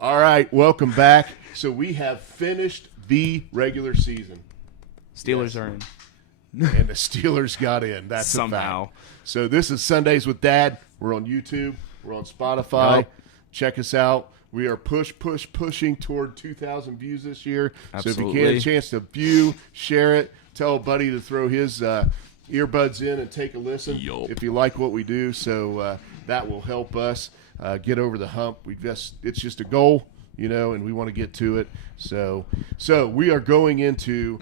All right, welcome back. So we have finished the regular season, Steelers are in. and the Steelers got in. That's Somehow. a fact. So this is Sundays with Dad. We're on YouTube. We're on Spotify. Yep. Check us out. We are pushing toward 2,000 views this year. So if you Absolutely. get a chance to view, share it, tell a buddy to throw his earbuds in and take a listen Yup. if you like what we do. So that will help us get over the hump. It's just a goal, and we want to get to it. So we are going into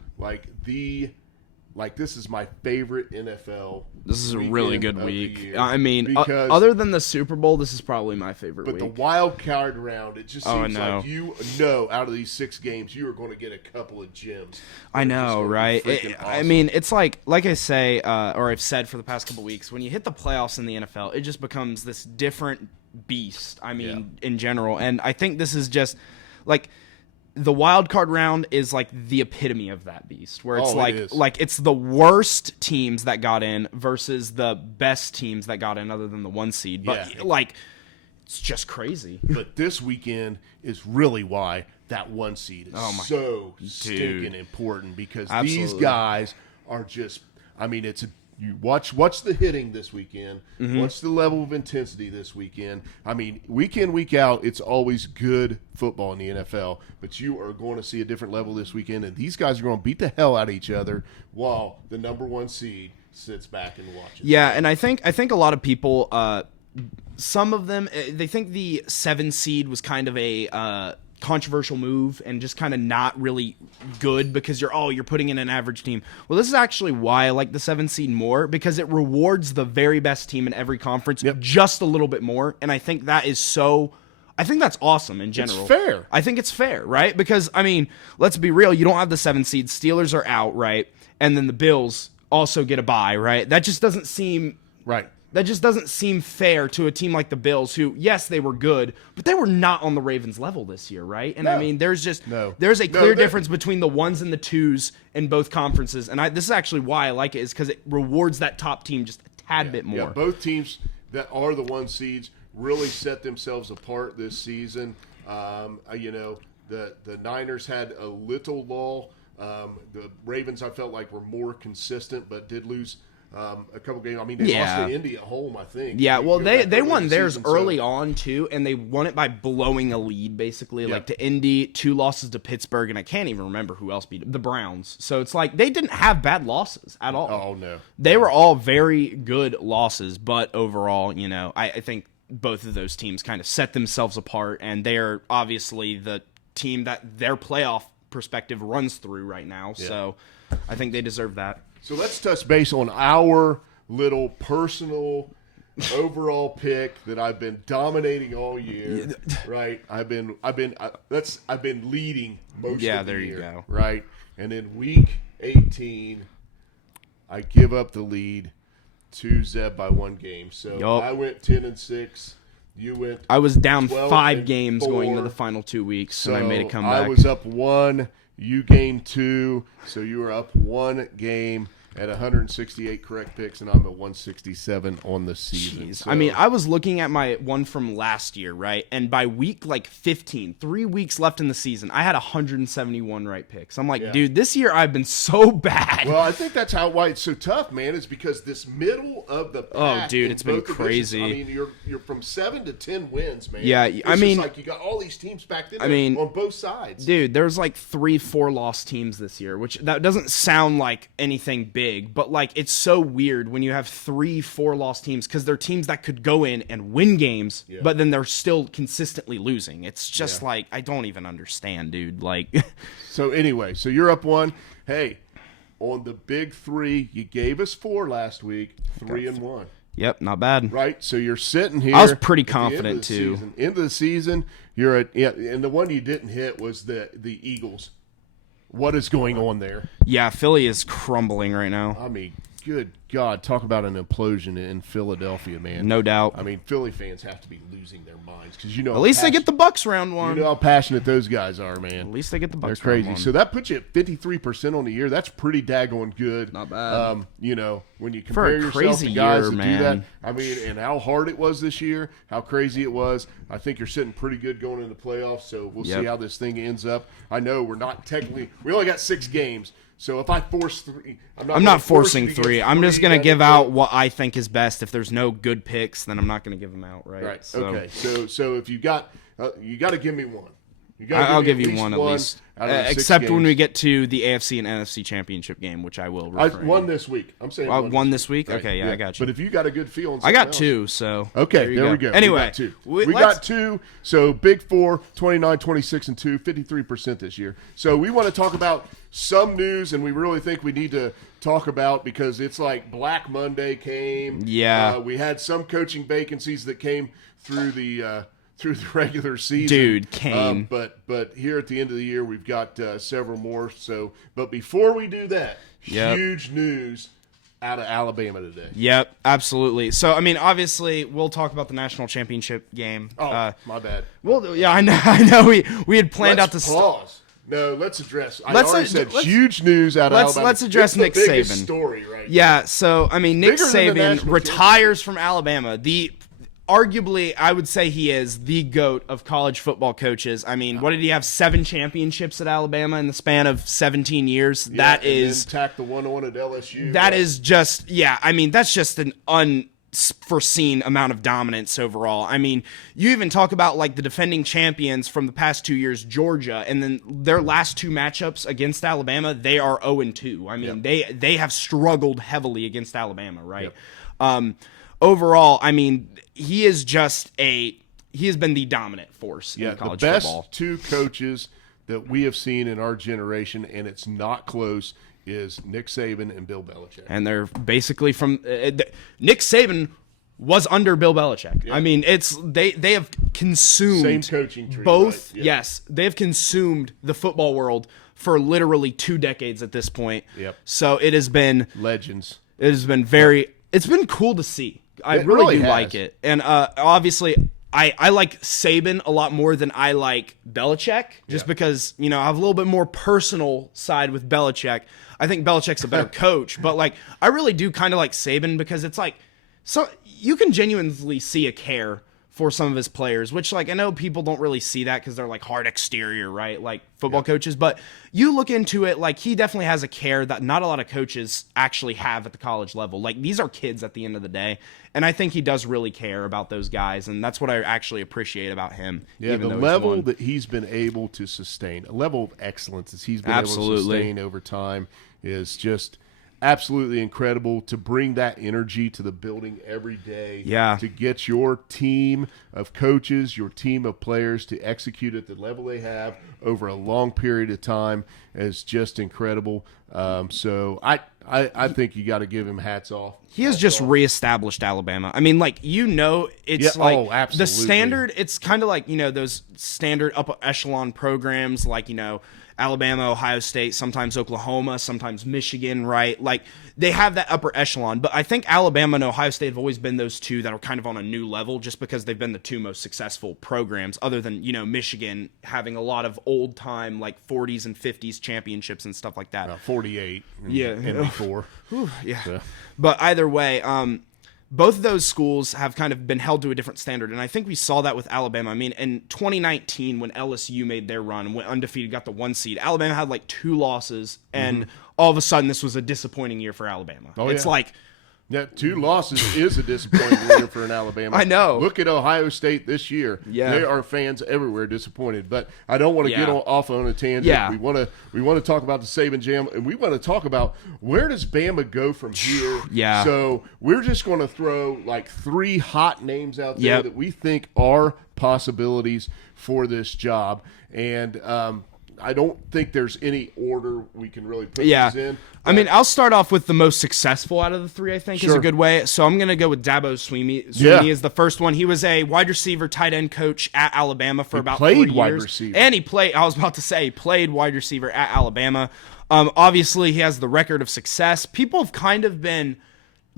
this is my favorite NFL. This is a really good weekend of the week. year I mean, because- other than the Super Bowl, this is probably my favorite But week. the wild card round, it just Oh, I seems know. like out of these 6 games, you are going to get a couple of gems. I They're just know, gonna be right? freaking I awesome. mean, it's like I say, or I've said for the past couple weeks, when you hit the playoffs in the NFL, it just becomes this different beast. I mean, in general, and I think this is just like the wild card round is like the epitome of that beast, where it's Oh, it is. like it's the worst teams that got in versus the best teams that got in, other than the 1 seed. But Yeah. it's just crazy. But this weekend is really why that 1 seed is so stinking important, because these Absolutely. guys are just. I mean, you watch the hitting this weekend. Mm-hmm. Watch the level of intensity this weekend. I mean, week in, week out, it's always good football in the NFL. But you are going to see a different level this weekend, and these guys are going to beat the hell out of each other while the number 1 seed sits back and watches. Yeah, and I think a lot of people, some of them, they think the 7 seed was kind of a controversial move and just kind of not really good because you're putting in an average team. Well, this is actually why I like the 7 seed more, because it rewards the very best team in every conference just a little bit more, and I think that is so. I think that's awesome in general. It's fair. I think it's fair, right? Because, I mean, let's be real. You don't have the 7 seed. Steelers are out, right? And then the Bills also get a bye, right? That just doesn't seem Right. That just doesn't seem fair to a team like the Bills, who, yes, they were good, but they were not on the Ravens level this year, right? And I mean, there's a clear difference between the 1s and the 2s in both conferences. And this is actually why I like it, is because it rewards that top team just a tad bit more. Yeah, both teams that are the 1 seeds really set themselves apart this season. The Niners had a little lull. The Ravens, I felt like, were more consistent, but did lose a couple games. I mean, they lost to Indy at home, I think. Yeah, well, they won the theirs season, early on, too, and they won it by blowing a lead, basically, like to Indy, 2 losses to Pittsburgh, and I can't even remember who else beat them, the Browns. So it's like they didn't have bad losses at all. Oh, no. They were all very good losses, but overall, I think both of those teams kind of set themselves apart, and they're obviously the team that their playoff perspective runs through right now, so I think they deserve that. So let's touch base on our little personal overall pick that I've been dominating all year. Right, I've been leading most of the year. There you go. Right, and in week 18, I give up the lead to Zeb by 1 game. So I went 10-6. You went. I was down 12 5 and games 4. going into the final 2 weeks, So and I made a comeback. I was up 1. You gained 2, so you were up 1 game at 168 correct picks, and I'm at 167 on the season. Jeez. So, I mean, I was looking at my one from last year, right? And by week 15, 3 weeks left in the season, I had 171 right picks. I'm like, dude, this year I've been so bad. well, I think that's why it's so tough, man. Is because this middle of the pack dude, in it's been both divisions, crazy. I mean, you're from 7 to 10 wins, man. Yeah, It's I mean- just like you got all these teams backed in there on both sides. Dude, there's like 3-4 loss teams this year, which that doesn't sound like anything big, but like it's so weird when you have 3-4 loss teams, because they're teams that could go in and win games, but then they're still consistently losing. It's just like, I don't even understand, dude. Like, So anyway, so you're up 1. Hey, on the big 3, you gave us 4 last week, 3-1. yep, not bad. Right, so you're sitting here. I was pretty at the end of confident, the too. season. End of the season, you're at, and the one you didn't hit was the Eagles. What is going on there? Yeah, Philly is crumbling right now. I mean, good God, talk about an implosion in Philadelphia, man. No doubt. I mean, Philly fans have to be losing their minds because At least they get the Bucks round one. You know how passionate those guys are, man. At least they get the Bucks. They're crazy. round one. So that puts you at 53% on the year. That's pretty daggone good. Not bad. You know, when you For a compare yourself crazy to guys year, that man. do that, I mean, and how hard it was this year, how crazy it was. I think you're sitting pretty good going into the playoffs. So we'll see how this thing ends up. I know we're not technically. We only got 6 games. So if I force 3, I'm not forcing 3. I'm just going to give out what I think is best. If there's no good picks, then I'm not going to give them out, right? Right. So, okay. So if you got to give me one. I'll give you one at least. out of the 6 Except when games. we get to the AFC and NFC championship game, which I will. I won this week. I'm saying one this week. Right, Okay, yeah, I got you. But if you got a good feel, on I got something 2. So okay, there we go. Anyway, we got 2. So Big 4, 29, 26, and 2, 53% this year. So we want to talk about some news, and we really think we need to talk about because it's like Black Monday came. Yeah, we had some coaching vacancies that came through the regular season, dude. Kane. But here at the end of the year, we've got several more. So, but before we do that, huge news out of Alabama today. Yep, absolutely. So, I mean, obviously, we'll talk about the national championship game. Oh, my bad. Well, yeah, I know. We had planned out to pause. No, let's address. Let's huge news out of Alabama. Let's address Nick Saban. Story, right? Yeah. So, I mean, Nick Saban Saban retires from Alabama. Arguably, I would say he is the GOAT of college football coaches. I mean, what did he have? 7 championships at Alabama in the span of 17 years. Yeah, that and is then tack the one on at LSU. That is just, I mean, that's just an unforeseen amount of dominance overall. I mean, you even talk about like the defending champions from the past 2 years, Georgia, and then their last 2 matchups against Alabama, they are 0-2. I mean, they have struggled heavily against Alabama, right? Overall, I mean, he has been the dominant force in college the best football. 2 coaches that we have seen in our generation, and it's not close, is Nick Saban and Bill Belichick. And they're basically from Nick Saban was under Bill Belichick. Yeah. I mean, they have consumed same coaching tree, both. Right? Yes, they have consumed the football world for literally 2 decades at this point. Yep. So it has been legends. It has been it's been cool to see. I really do like it. And obviously, I like Saban a lot more than I like Belichick, just because, I have a little bit more personal side with Belichick. I think Belichick's a better coach, but like I really do kind of like Saban because it's like so you can genuinely see a care for some of his players, which like I know people don't really see that because they're like hard exterior, right? Like football coaches, but you look into it, like he definitely has a care that not a lot of coaches actually have at the college level. Like these are kids at the end of the day, and I think he does really care about those guys, and that's what I actually appreciate about him. Yeah, the level that he's been able to sustain, a level of excellence that he's been able to sustain over time is just absolutely incredible. To bring that energy to the building every day, to get your team of coaches, your team of players to execute at the level they have over a long period of time is just incredible. So I think you got to give him hats off. He has just reestablished Alabama. I mean, like, it's like the standard, it's kind of like, those standard upper echelon programs like, Alabama, Ohio State, sometimes Oklahoma, sometimes Michigan, right? Like they have that upper echelon, but I think Alabama and Ohio State have always been those 2 that are kind of on a new level just because they've been the 2 most successful programs other than, Michigan having a lot of old time like 40s and 50s championships and stuff like that. 48. And before. Yeah. So. But either way, both of those schools have kind of been held to a different standard, and I think we saw that with Alabama. I mean, in 2019, when LSU made their run and went undefeated, got the 1 seed, Alabama had like 2 losses, and all of a sudden this was a disappointing year for Alabama. It's like... Yeah, 2 losses is a disappointing year for an Alabama. I know. Look at Ohio State this year. Yeah. There are fans everywhere disappointed. But I don't want to get off on a tangent. Yeah. We want to talk about the Saban Jam, and we want to talk about where does Bama go from here. Yeah. So we're just going to throw like 3 hot names out there that we think are possibilities for this job. And I don't think there's any order we can really put these in. I mean, I'll start off with the most successful out of the 3, I think, is a good way. So I'm going to go with Dabo Swinney. Swinney is the first one. He was a wide receiver, tight end coach at Alabama for about 3 years. Wide receiver. And he played, I was about to say, he played wide receiver at Alabama. Obviously, he has the record of success. People have kind of been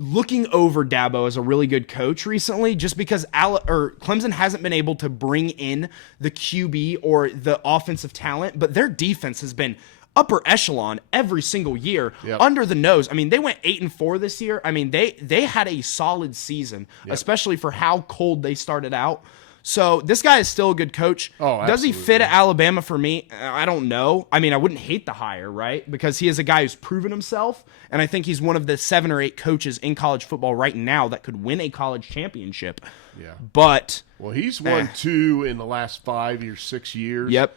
looking over Dabo as a really good coach recently, just because Clemson hasn't been able to bring in the QB or the offensive talent, but their defense has been upper echelon every single year, under the nose. I mean, they went 8-4 this year. I mean, they had a solid season, especially for how cold they started out. So this guy is still a good coach. Oh, does he fit at Alabama for me? I don't know. I mean, I wouldn't hate the hire, right? Because he is a guy who's proven himself, and I think he's one of the 7 or 8 coaches in college football right now that could win a college championship. Yeah. But well, he's won 2 in the last 5 or 6 years. Yep.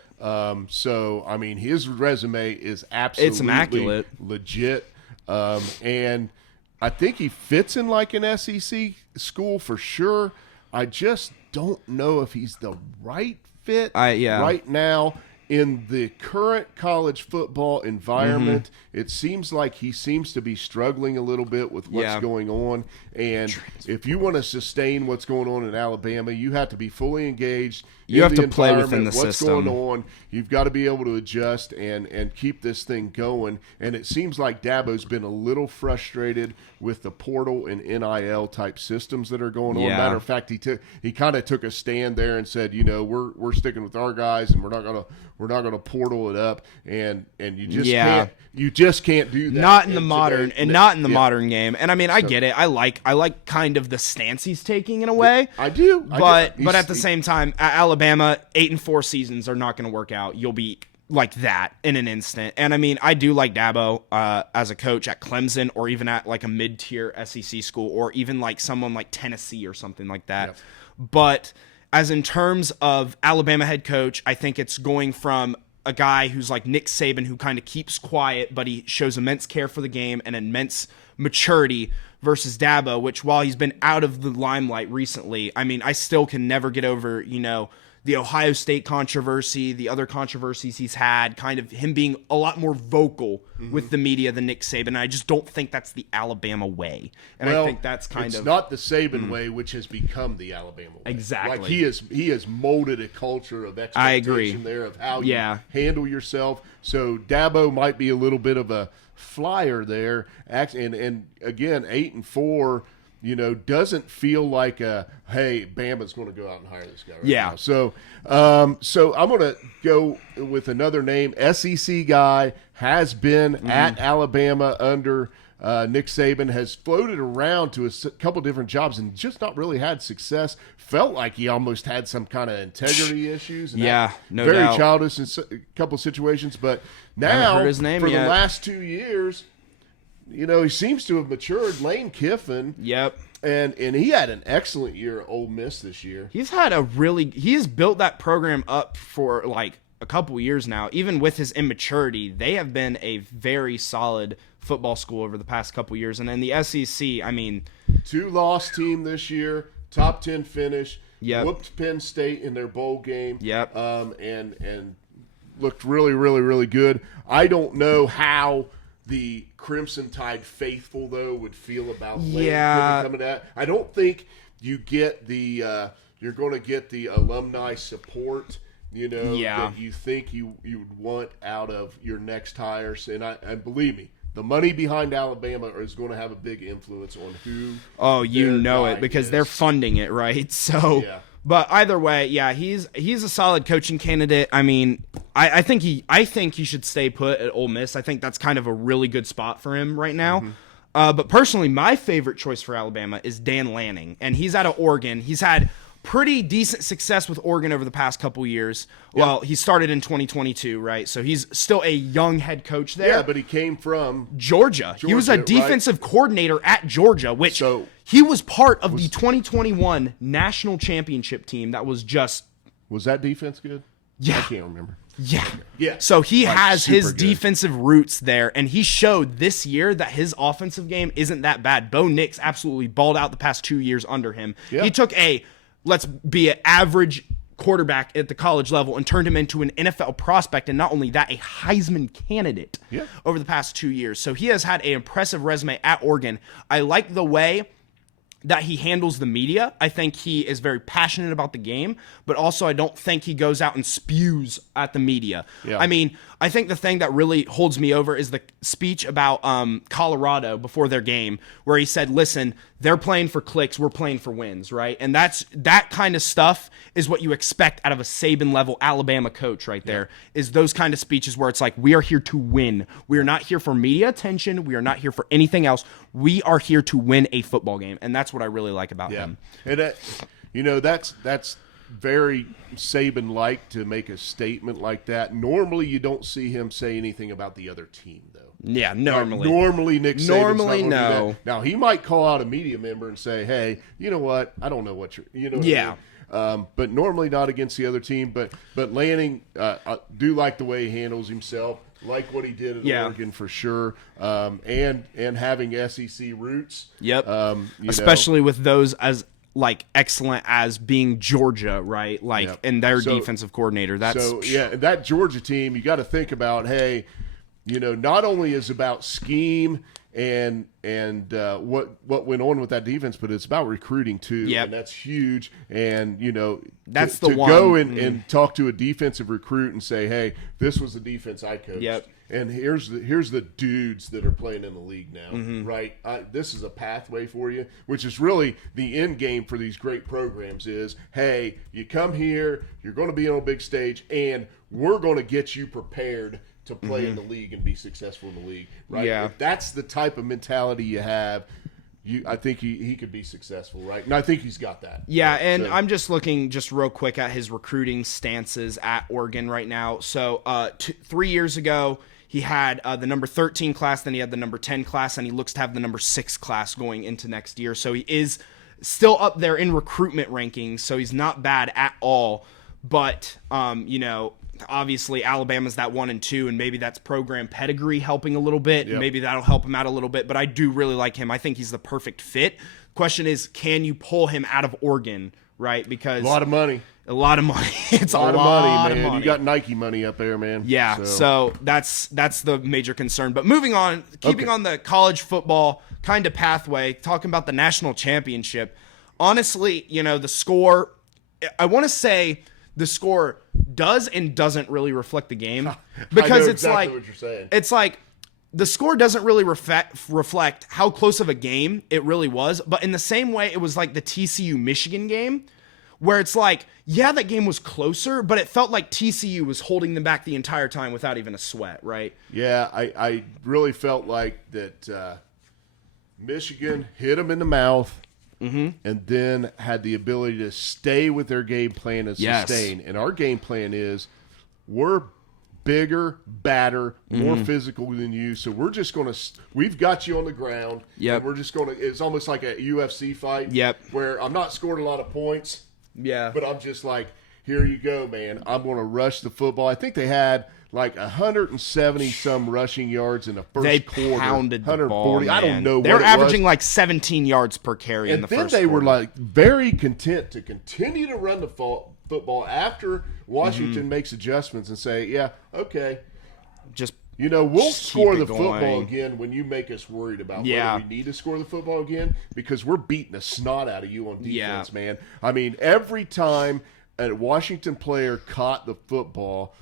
So I mean, his resume is absolutely immaculate, legit, and I think he fits in like an SEC school for sure. I just don't know if he's the right fit right now in the current college football environment. It seems like he seems to be struggling a little bit with what's going on. And if you want to sustain what's going on in Alabama, you have to be fully engaged. You have to play within the what's system. going on. You've got to be able to adjust and keep this thing going. And it seems like Dabo's been a little frustrated with the portal and NIL type systems that are going on. Matter of fact, he kind of took a stand there and said, you know, we're sticking with our guys and we're not gonna portal it up. And you just can't do that. Not in the modern game. And I mean, I get it. I like kind of the stance he's taking in a way. I do. But at the same time, at Alabama, 8-4 seasons are not going to work out. You'll be like that in an instant. And I mean, I do like Dabo as a coach at Clemson, or even at like a mid-tier SEC school, or even like someone like Tennessee or something like that. Yep. But as in terms of Alabama head coach, I think it's going from a guy who's like Nick Saban, who kind of keeps quiet, but he shows immense care for the game and immense maturity, versus Dabo, which while he's been out of the limelight recently, I mean, I still can never get over, you know, the Ohio State controversy, the other controversies he's had, kind of him being a lot more vocal with the media than Nick Saban. And I just don't think that's the Alabama way. And I think that's it's not the Saban way, which has become the Alabama way. Exactly. Like he has molded a culture of expectation there of how you handle yourself. So Dabo might be a little bit of a flyer there. And again, 8-4, you know, doesn't feel like hey, Bama's going to go out and hire this guy right now. So I'm going to go with another name. SEC guy, has been at Alabama under Nick Saban, has floated around to a couple different jobs and just not really had success. Felt like he almost had some kind of integrity issues. And no very doubt. childish in a couple of situations. But now, heard his name for yet. the last 2 years, you know, he seems to have matured. Lane Kiffin. Yep. And he had an excellent year at Ole Miss this year. He has built that program up for like a couple years now. Even with his immaturity, they have been a very solid football school over the past couple years. And in the SEC, I mean, 2-loss team this year, top 10 finish. Yep. Whooped Penn State in their bowl game. Yep. And looked really, really, really good. I don't know how the Crimson Tide faithful, though, would feel about Lane Kiffin coming at. I don't think you get the you're going to get the alumni support, you know, that you think you would want out of your next hires. And believe me, the money behind Alabama is going to have a big influence on who. Oh, you know it, because they're funding it, right? So. Yeah. But either way, he's a solid coaching candidate. I mean, I think he should stay put at Ole Miss. I think that's kind of a really good spot for him right now. But personally, my favorite choice for Alabama is Dan Lanning, and he's out of Oregon. He's had pretty decent success with Oregon over the past couple years. Yep. Well, he started in 2022, right? So he's still a young head coach there. Yeah, but he came from Georgia. He was a defensive coordinator at Georgia, which he was part of the 2021 national championship team that was just... Was that defense good? Yeah. I can't remember. Yeah. Yeah. So he has his defensive roots there, and he showed this year that his offensive game isn't that bad. Bo Nix absolutely balled out the past 2 years under him. Yeah. He took let's be an average quarterback at the college level and turned him into an NFL prospect, and not only that, a Heisman candidate over the past 2 years. So he has had an impressive resume at Oregon. I like the way that he handles the media. I think he is very passionate about the game, but also I don't think he goes out and spews at the media. Yeah. I mean, I think the thing that really holds me over is the speech about Colorado before their game, where he said, listen, they're playing for clicks, we're playing for wins, right? And that kind of stuff is what you expect out of a Saban-level Alabama coach right there, is those kind of speeches where it's like, we are here to win. We are not here for media attention. We are not here for anything else. We are here to win a football game, and that's what I really like about him. And that's very Saban-like to make a statement like that. Normally, you don't see him say anything about the other team, though. Yeah, normally. Normally, Nick Saban's Normally, not gonna do no. that. Now, he might call out a media member and say, hey, you know what? I don't know what you're – you know what I mean? But normally not against the other team. But Lanning, I do like the way he handles himself. Like what he did at Oregon for sure, and having SEC roots. Yep. Especially with those as like excellent as being Georgia, right? Like, and their defensive coordinator. That Georgia team, you got to think about. Hey, not only is about scheme and what went on with that defense, but it's about recruiting too, and that's huge. And that's to go and talk to a defensive recruit and say, hey, this was the defense I coached. Yep. And here's the dudes that are playing in the league now, right? This is a pathway for you, which is really the end game for these great programs is, hey, you come here, you're going to be on a big stage, and we're going to get you prepared to play in the league and be successful in the league, right? Yeah. If that's the type of mentality you have, I think he could be successful, right? And I think he's got that. Yeah, and I'm just looking real quick at his recruiting stances at Oregon right now. So 3 years ago, he had the number 13 class, then he had the number 10 class, and he looks to have the number 6 class going into next year. So he is still up there in recruitment rankings, so he's not bad at all. But, obviously Alabama's that 1 and 2, and maybe that's program pedigree helping a little bit. Yep. Maybe that'll help him out a little bit, but I do really like him. I think he's the perfect fit. Question is, can you pull him out of Oregon, right? Because a lot of money. It's a lot of money, man. Money. You got Nike money up there, man. Yeah, so that's the major concern. But moving on, keeping on the college football kind of pathway, talking about the national championship. Honestly, the score, I want to say the score does and doesn't really reflect the game, because it's exactly like what you're saying. It's like the score doesn't really reflect how close of a game it really was, but in the same way it was like the TCU Michigan game, where it's like, yeah, that game was closer, but it felt like TCU was holding them back the entire time without even a sweat, right? Yeah, I really felt like that Michigan hit them in the mouth, and then had the ability to stay with their game plan and sustain. And our game plan is we're bigger, badder, more physical than you. So we're just going to – we've got you on the ground. Yep. And we're just going to – it's almost like a UFC fight. Yep. Where I'm not scoring a lot of points. Yeah. But I'm just like, here you go, man. I'm going to rush the football. I think they had – like 170-some rushing yards in the first quarter. They pounded the ball, man. I don't know what They're it averaging was. like 17 yards per carry in the first quarter. And then they were like very content to continue to run the football after Washington makes adjustments and say, yeah, okay. Just we'll score the going. football again when you make us worried about whether we need to score the football again, because we're beating the snot out of you on defense, man. I mean, every time a Washington player caught the football,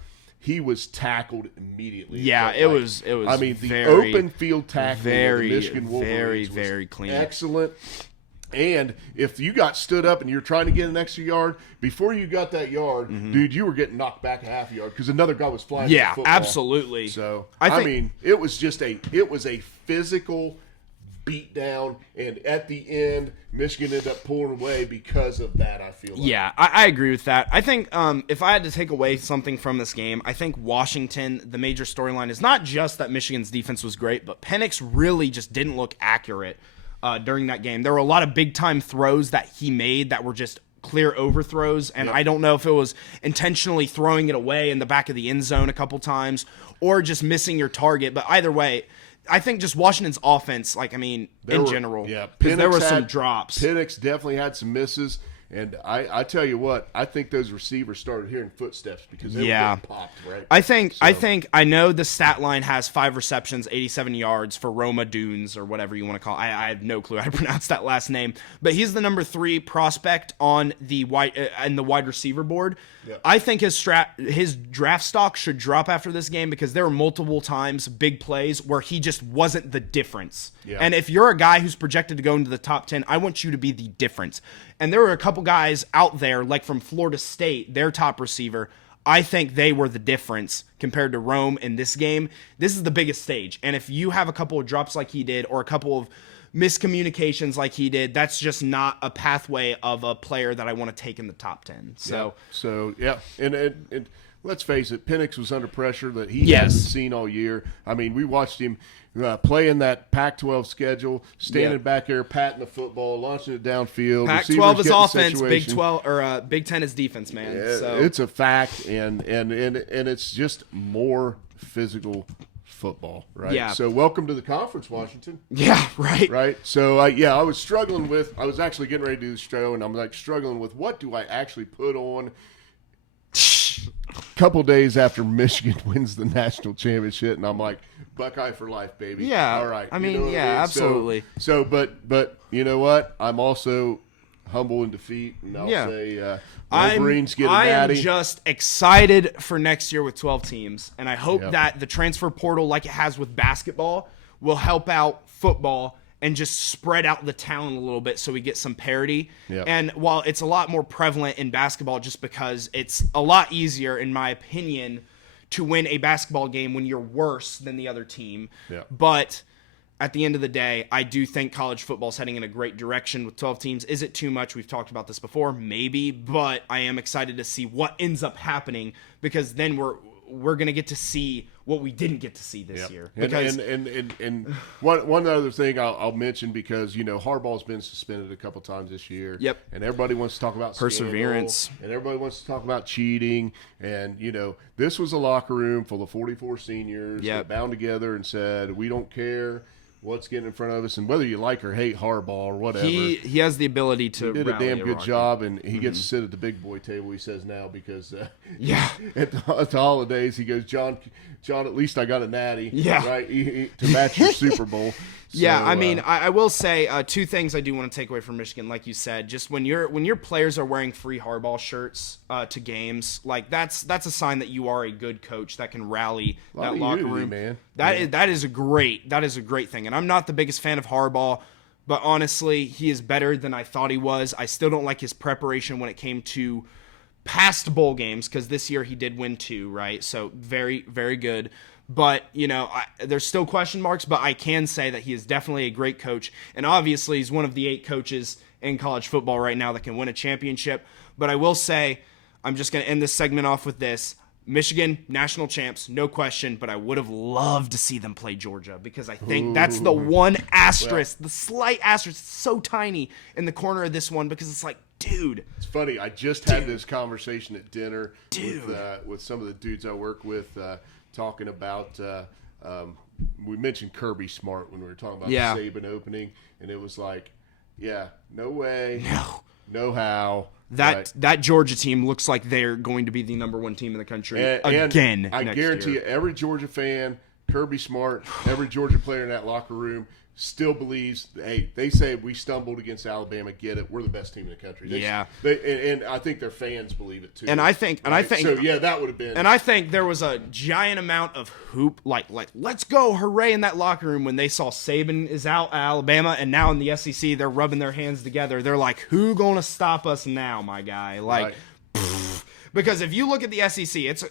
he was tackled immediately. Yeah, it was. I mean, very, the open field tackling very, of the Michigan Wolverines very clean, excellent. And if you got stood up and you're trying to get an extra yard, before you got that yard, dude, you were getting knocked back a half a yard because another guy was flying. Yeah, the football. absolutely. So I mean, it was a physical beat down, and at the end, Michigan ended up pulling away because of that, I feel like. Yeah, I agree with that. I think if I had to take away something from this game, I think Washington, the major storyline is not just that Michigan's defense was great, but Penix really just didn't look accurate during that game. There were a lot of big-time throws that he made that were just clear overthrows, and I don't know if it was intentionally throwing it away in the back of the end zone a couple times or just missing your target, but either way, I think just Washington's offense, in general, yeah, because there were some drops. Penix definitely had some misses, And I tell you what, I think those receivers started hearing footsteps because they were getting popped, right? I know the stat line has 5 receptions, 87 yards for Roma Dunes or whatever you want to call it. I have no clue how to pronounce that last name, but he's the number 3 prospect on the wide receiver board. Yep. I think his draft stock should drop after this game because there were multiple times big plays where he just wasn't the difference. Yeah. And if you're a guy who's projected to go into the top 10, I want you to be the difference. And there were a couple guys out there, like from Florida State, their top receiver. I think they were the difference compared to Rome in this game. This is the biggest stage. And if you have a couple of drops like he did or a couple of miscommunications like he did, that's just not a pathway of a player that I want to take in the top 10. And let's face it, Penix was under pressure that he hasn't seen all year. I mean, we watched him play in that Pac-12 schedule, standing back there, patting the football, launching it downfield. Pac-12 is offense, Big 12 or Big 10 is defense, man. It's a fact, and it's just more physical football, right? Yeah. So welcome to the conference, Washington. Yeah, right. Right. So I was actually getting ready to do the show, and I'm like struggling with what do I actually put on. Couple days after Michigan wins the national championship, and I'm like, Buckeye for life, baby. Yeah. All right. I mean, absolutely. So, but you know what? I'm also humble in defeat, and I'll say Wolverines get a natty. I am just excited for next year with 12 teams, and I hope that the transfer portal, like it has with basketball, will help out football and just spread out the talent a little bit so we get some parity. Yep. And while it's a lot more prevalent in basketball just because it's a lot easier, in my opinion, to win a basketball game when you're worse than the other team. Yep. But at the end of the day, I do think college football is heading in a great direction with 12 teams. Is it too much? We've talked about this before. Maybe. But I am excited to see what ends up happening because then we're going to get to see what we didn't get to see this year. Because and one other thing I'll mention, because Harbaugh's been suspended a couple times this year. Yep. And everybody wants to talk about perseverance, scandal, and everybody wants to talk about cheating. And this was a locker room full of 44 seniors that bound together and said, we don't care what's getting in front of us, and whether you like or hate Harbaugh or whatever. He has the ability to He did a damn good job, and he gets to sit at the big boy table, he says now, because at the holidays, he goes, John, at least I got a natty, right, to match your Super Bowl. So, I mean, I will say 2 things I do want to take away from Michigan. Like you said, just when your players are wearing free Harbaugh shirts to games, like that's a sign that you are a good coach that can rally that locker room. Man. That is a great thing. And I'm not the biggest fan of Harbaugh, but honestly, he is better than I thought he was. I still don't like his preparation when it came to past bowl games, because this year he did win 2, right? So very, very good. But, there's still question marks, but I can say that he is definitely a great coach. And obviously, he's one of the 8 coaches in college football right now that can win a championship. But I will say, I'm just going to end this segment off with this. Michigan, national champs, no question, but I would have loved to see them play Georgia, because I think that's the one asterisk, the slight asterisk, it's so tiny in the corner of this one, because it's like, dude. It's funny, I just had this conversation at dinner with some of the dudes I work with, talking about, we mentioned Kirby Smart when we were talking about the Saban opening, and it was like, no way, no how. That Georgia team looks like they're going to be the number 1 team in the country again. I guarantee you, every Georgia fan, Kirby Smart, every Georgia player in that locker room still believes, hey, they say we stumbled against Alabama, get it, we're the best team in the country. And I think their fans believe it too. And I think that would have been. And I think there was a giant amount of hoop, like let's go, hooray in that locker room when they saw Saban is out at Alabama, and now in the SEC they're rubbing their hands together. They're like, who gonna stop us now, my guy? Like, because if you look at the SEC, it's a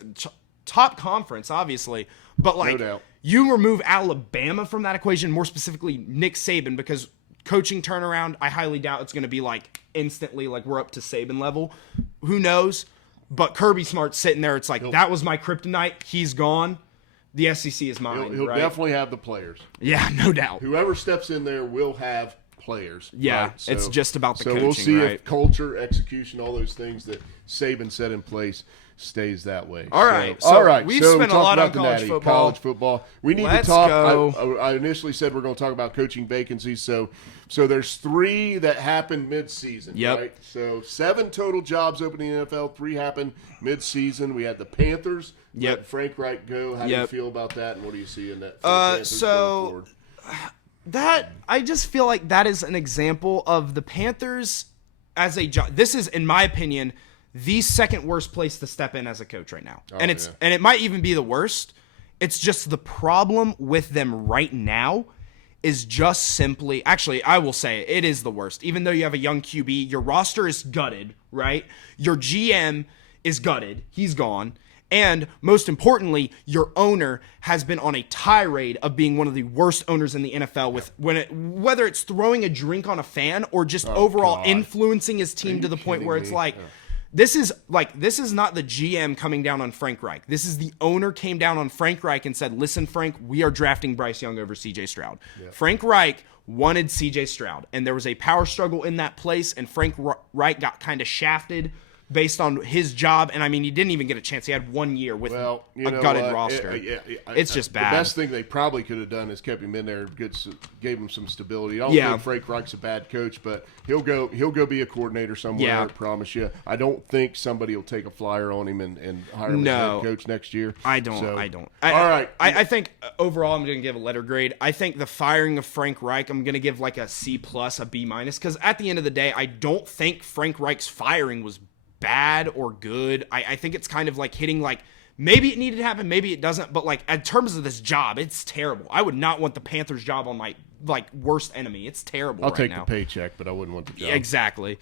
top conference, obviously, but like, no doubt. You remove Alabama from that equation, more specifically Nick Saban, because coaching turnaround, I highly doubt it's going to be like instantly like we're up to Saban level. Who knows? But Kirby Smart's sitting there. It's like, that was my kryptonite. He's gone. The SEC is mine. He'll definitely have the players. Yeah, no doubt. Whoever steps in there will have players. Yeah, right? it's just about the so coaching, we'll see right? if culture, execution, all those things that Saban set in place stays that way. All right. All right. We've so spent we a talked lot on about the college Natty, football. College football. We need Let's to talk. go. I initially said we're going to talk about coaching vacancies. So there's 3 that happened mid-season. Yep. Right. So 7 total jobs opening in the NFL. 3 happened mid-season. We had the Panthers. Yep. Let Frank Reich go. How do you feel about that? And what do you see in that? For the Panthers going forward? That I just feel like that is an example of the Panthers as a job. This is, in my opinion, the second worst place to step in as a coach right now. And it might even be the worst. It's just the problem with them right now is just simply, actually, I will say it is the worst. Even though you have a young QB, your roster is gutted, right? Your GM is gutted. He's gone. And most importantly, your owner has been on a tirade of being one of the worst owners in the NFL with whether it's throwing a drink on a fan or just overall influencing his team to the point where it's like, this is not the GM coming down on Frank Reich. This is the owner came down on Frank Reich and said, listen, Frank, we are drafting Bryce Young over CJ Stroud. Yeah. Frank Reich wanted CJ Stroud, and there was a power struggle in that place, and Frank Reich got kind of shafted based on his job. And I mean, he didn't even get a chance. He had 1 year with a gutted roster. It's just bad. The best thing they probably could have done is kept him in there, gave him some stability. I don't think Frank Reich's a bad coach, but he'll go be a coordinator somewhere, I promise you. I don't think somebody will take a flyer on him and hire him as head coach next year. I don't. All right. I think overall I'm going to give a letter grade. I think the firing of Frank Reich, I'm going to give like a C+, a B-, because at the end of the day, I don't think Frank Reich's firing was bad or good. I think it's kind of like hitting like maybe it needed to happen, maybe it doesn't, but like in terms of this job, it's terrible. I would not want the Panthers job on my like worst enemy. It's terrible. I'll take the paycheck, but I wouldn't want the job. Yeah, exactly.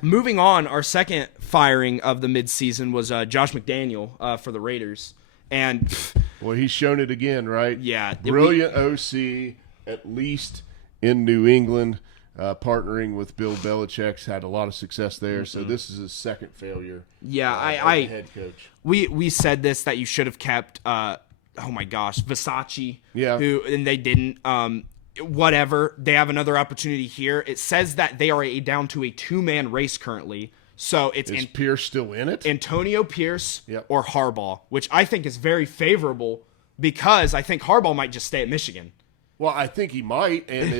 Moving on, our second firing of the midseason was Josh McDaniel for the Raiders. And well, he's shown it again, right? Yeah. Brilliant OC, at least in New England. Partnering with Bill Belichick's had a lot of success there, so this is his second failure. Yeah, as head coach. We said this that you should have kept. Oh my gosh, Versace. Yeah, and they didn't. Whatever, they have another opportunity here. It says that they are down to a 2-man race currently. So is Pierce still in it? Antonio Pierce or Harbaugh, which I think is very favorable because I think Harbaugh might just stay at Michigan. Well, I think he might, and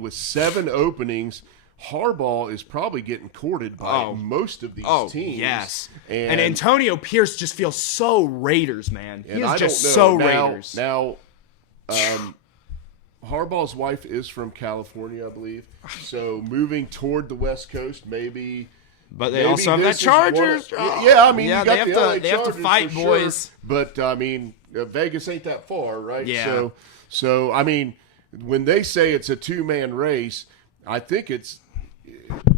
with 7 openings, Harbaugh is probably getting courted by most of these teams. Yes, and Antonio Pierce just feels so Raiders, man. He is just so Raiders. Now, Harbaugh's wife is from California, I believe. So moving toward the West Coast, maybe. But they also have that Chargers. You got the LA Chargers, they have to fight, boys. Sure. But Vegas ain't that far, right? Yeah. So when they say it's a 2-man race, I think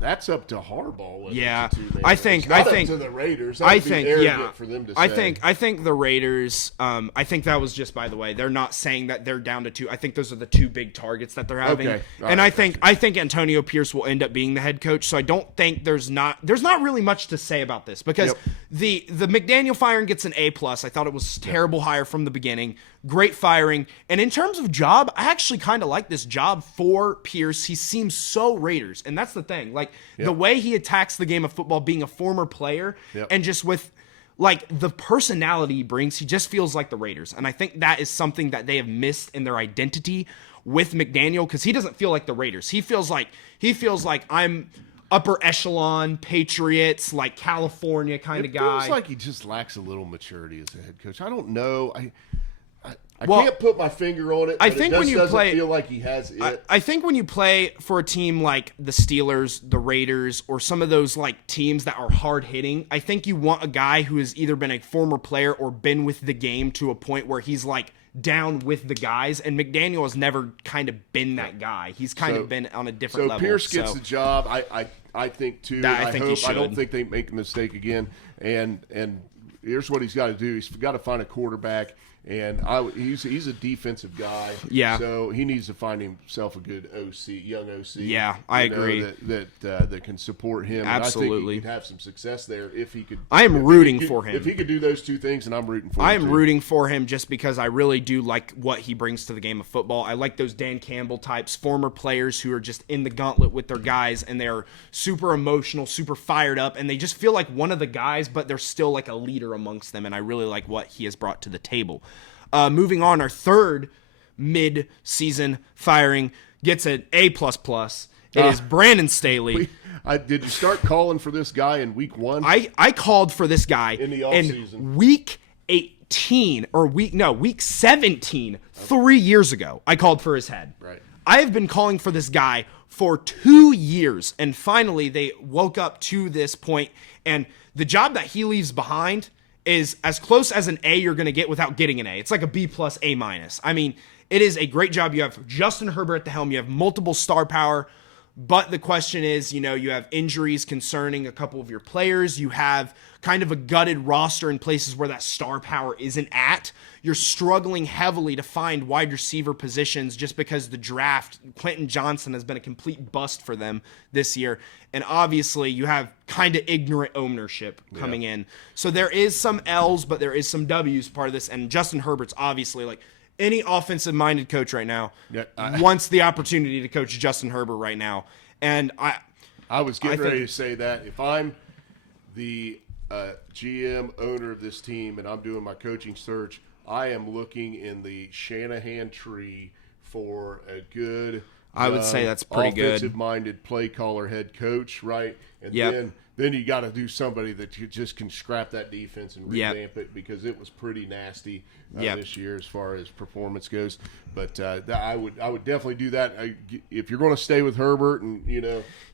that's up to Harbaugh. Yeah, I think up to the Raiders. That would be arrogant for them to say. I think the Raiders. I think that was just by the way. They're not saying that they're down to 2. I think those are the 2 big targets that they're having. Okay. And I think Antonio Pierce will end up being the head coach. So I don't think there's not really much to say about this because the McDaniel firing gets an A+. I thought it was terrible hire from the beginning. Great firing. And in terms of job, I actually kind of like this job for Pierce. He seems so Raiders. And that's the thing. Like, the way he attacks the game of football, being a former player, and just with, like, the personality he brings, he just feels like the Raiders. And I think that is something that they have missed in their identity with McDaniel because he doesn't feel like the Raiders. He feels like I'm upper echelon Patriots, like California kind of guy. It feels like he just lacks a little maturity as a head coach. I don't know. I can't put my finger on it. But I think when you doesn't feel like he has it. I think when you play for a team like the Steelers, the Raiders, or some of those like teams that are hard hitting, I think you want a guy who has either been a former player or been with the game to a point where he's like down with the guys. And McDaniel has never kind of been that guy. He's kind of been on a different level. So Pierce gets the job. I think too. I don't think they make a mistake again. And here's what he's got to do. He's got to find a quarterback. And he's a defensive guy. Yeah. So he needs to find himself a good young OC. Yeah, I agree. That can support him. Absolutely. And I think he could have some success there if he could. I am rooting for him. If he could do those two things, and I'm rooting for him. I am rooting for him just because I really do like what he brings to the game of football. I like those Dan Campbell types, former players who are just in the gauntlet with their guys, and they're super emotional, super fired up, and they just feel like one of the guys, but they're still like a leader amongst them, and I really like what he has brought to the table. Moving on, our third mid-season firing gets an A++. It is Brandon Staley. Did you start calling for this guy in week 1? I called for this guy in the offseason. Week 18 or week 17, 3 years ago. I called for his head. Right. I have been calling for this guy for 2 years, and finally they woke up to this point, and the job that he leaves behind is as close as an A you're going to get without getting an A. It's like a B+, A-. I mean, it is a great job. You have Justin Herbert at the helm. You have multiple star power. But the question is, you have injuries concerning a couple of your players. You have kind of a gutted roster in places where that star power isn't at. You're struggling heavily to find wide receiver positions just because the draft, Quentin Johnson has been a complete bust for them this year. And obviously you have kind of ignorant ownership coming in. So there is some L's, but there is some W's part of this. And Justin Herbert's obviously like, any offensive-minded coach right now wants the opportunity to coach Justin Herbert right now. And I was getting ready to say that. If I'm the GM, owner of this team, and I'm doing my coaching search, I am looking in the Shanahan tree for a good I would say that's pretty good. Offensive-minded play caller head coach, right? And then you got to do somebody that you just can scrap that defense and revamp it because it was pretty nasty this year as far as performance goes. But I would definitely do that if you're going to stay with Herbert and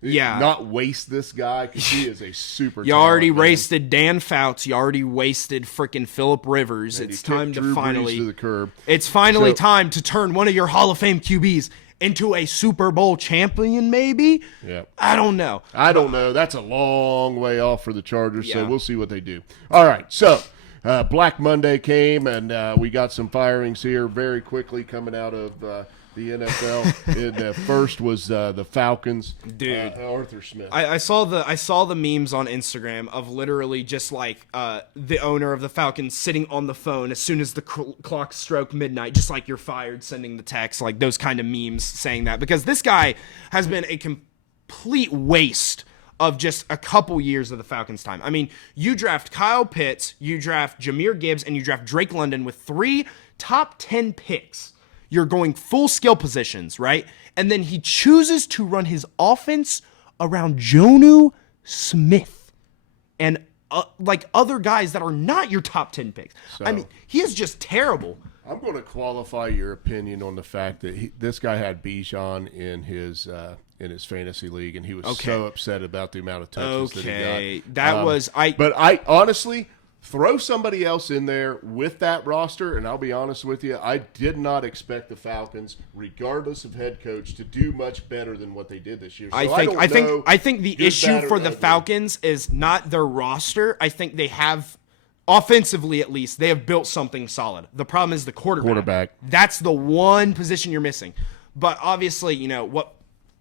not waste this guy because he is a super. You already wasted Dan Fouts. You already wasted freaking Phillip Rivers. And it's time to finally to the curb. It's finally time to turn one of your Hall of Fame QBs into a Super Bowl champion, maybe? Yeah. I don't know. That's a long way off for the Chargers, so we'll see what they do. All right, so Black Monday came, and we got some firings here very quickly coming out of the NFL. And first was the Falcons. Dude, Arthur Smith. I saw the memes on Instagram of literally just like the owner of the Falcons sitting on the phone as soon as the clock struck midnight, just like you're fired, sending the text, like those kind of memes saying that, because this guy has been a complete waste of just a couple years of the Falcons' time. I mean, you draft Kyle Pitts, you draft Jahmyr Gibbs, and you draft Drake London with 3 top 10 picks. You're going full skill positions, right? And then he chooses to run his offense around Jonnu Smith and like other guys that are not your top 10 picks. So, I mean, he is just terrible. I'm going to qualify your opinion on the fact that this guy had Bijan in his fantasy league, and he was so upset about the amount of touches that he got. But I honestly throw somebody else in there with that roster, and I'll be honest with you, I did not expect the Falcons, regardless of head coach, to do much better than what they did this year. So I think the issue for the Falcons is not their roster. I think they have, offensively at least, they have built something solid. The problem is the quarterback. That's the one position you're missing. But obviously, what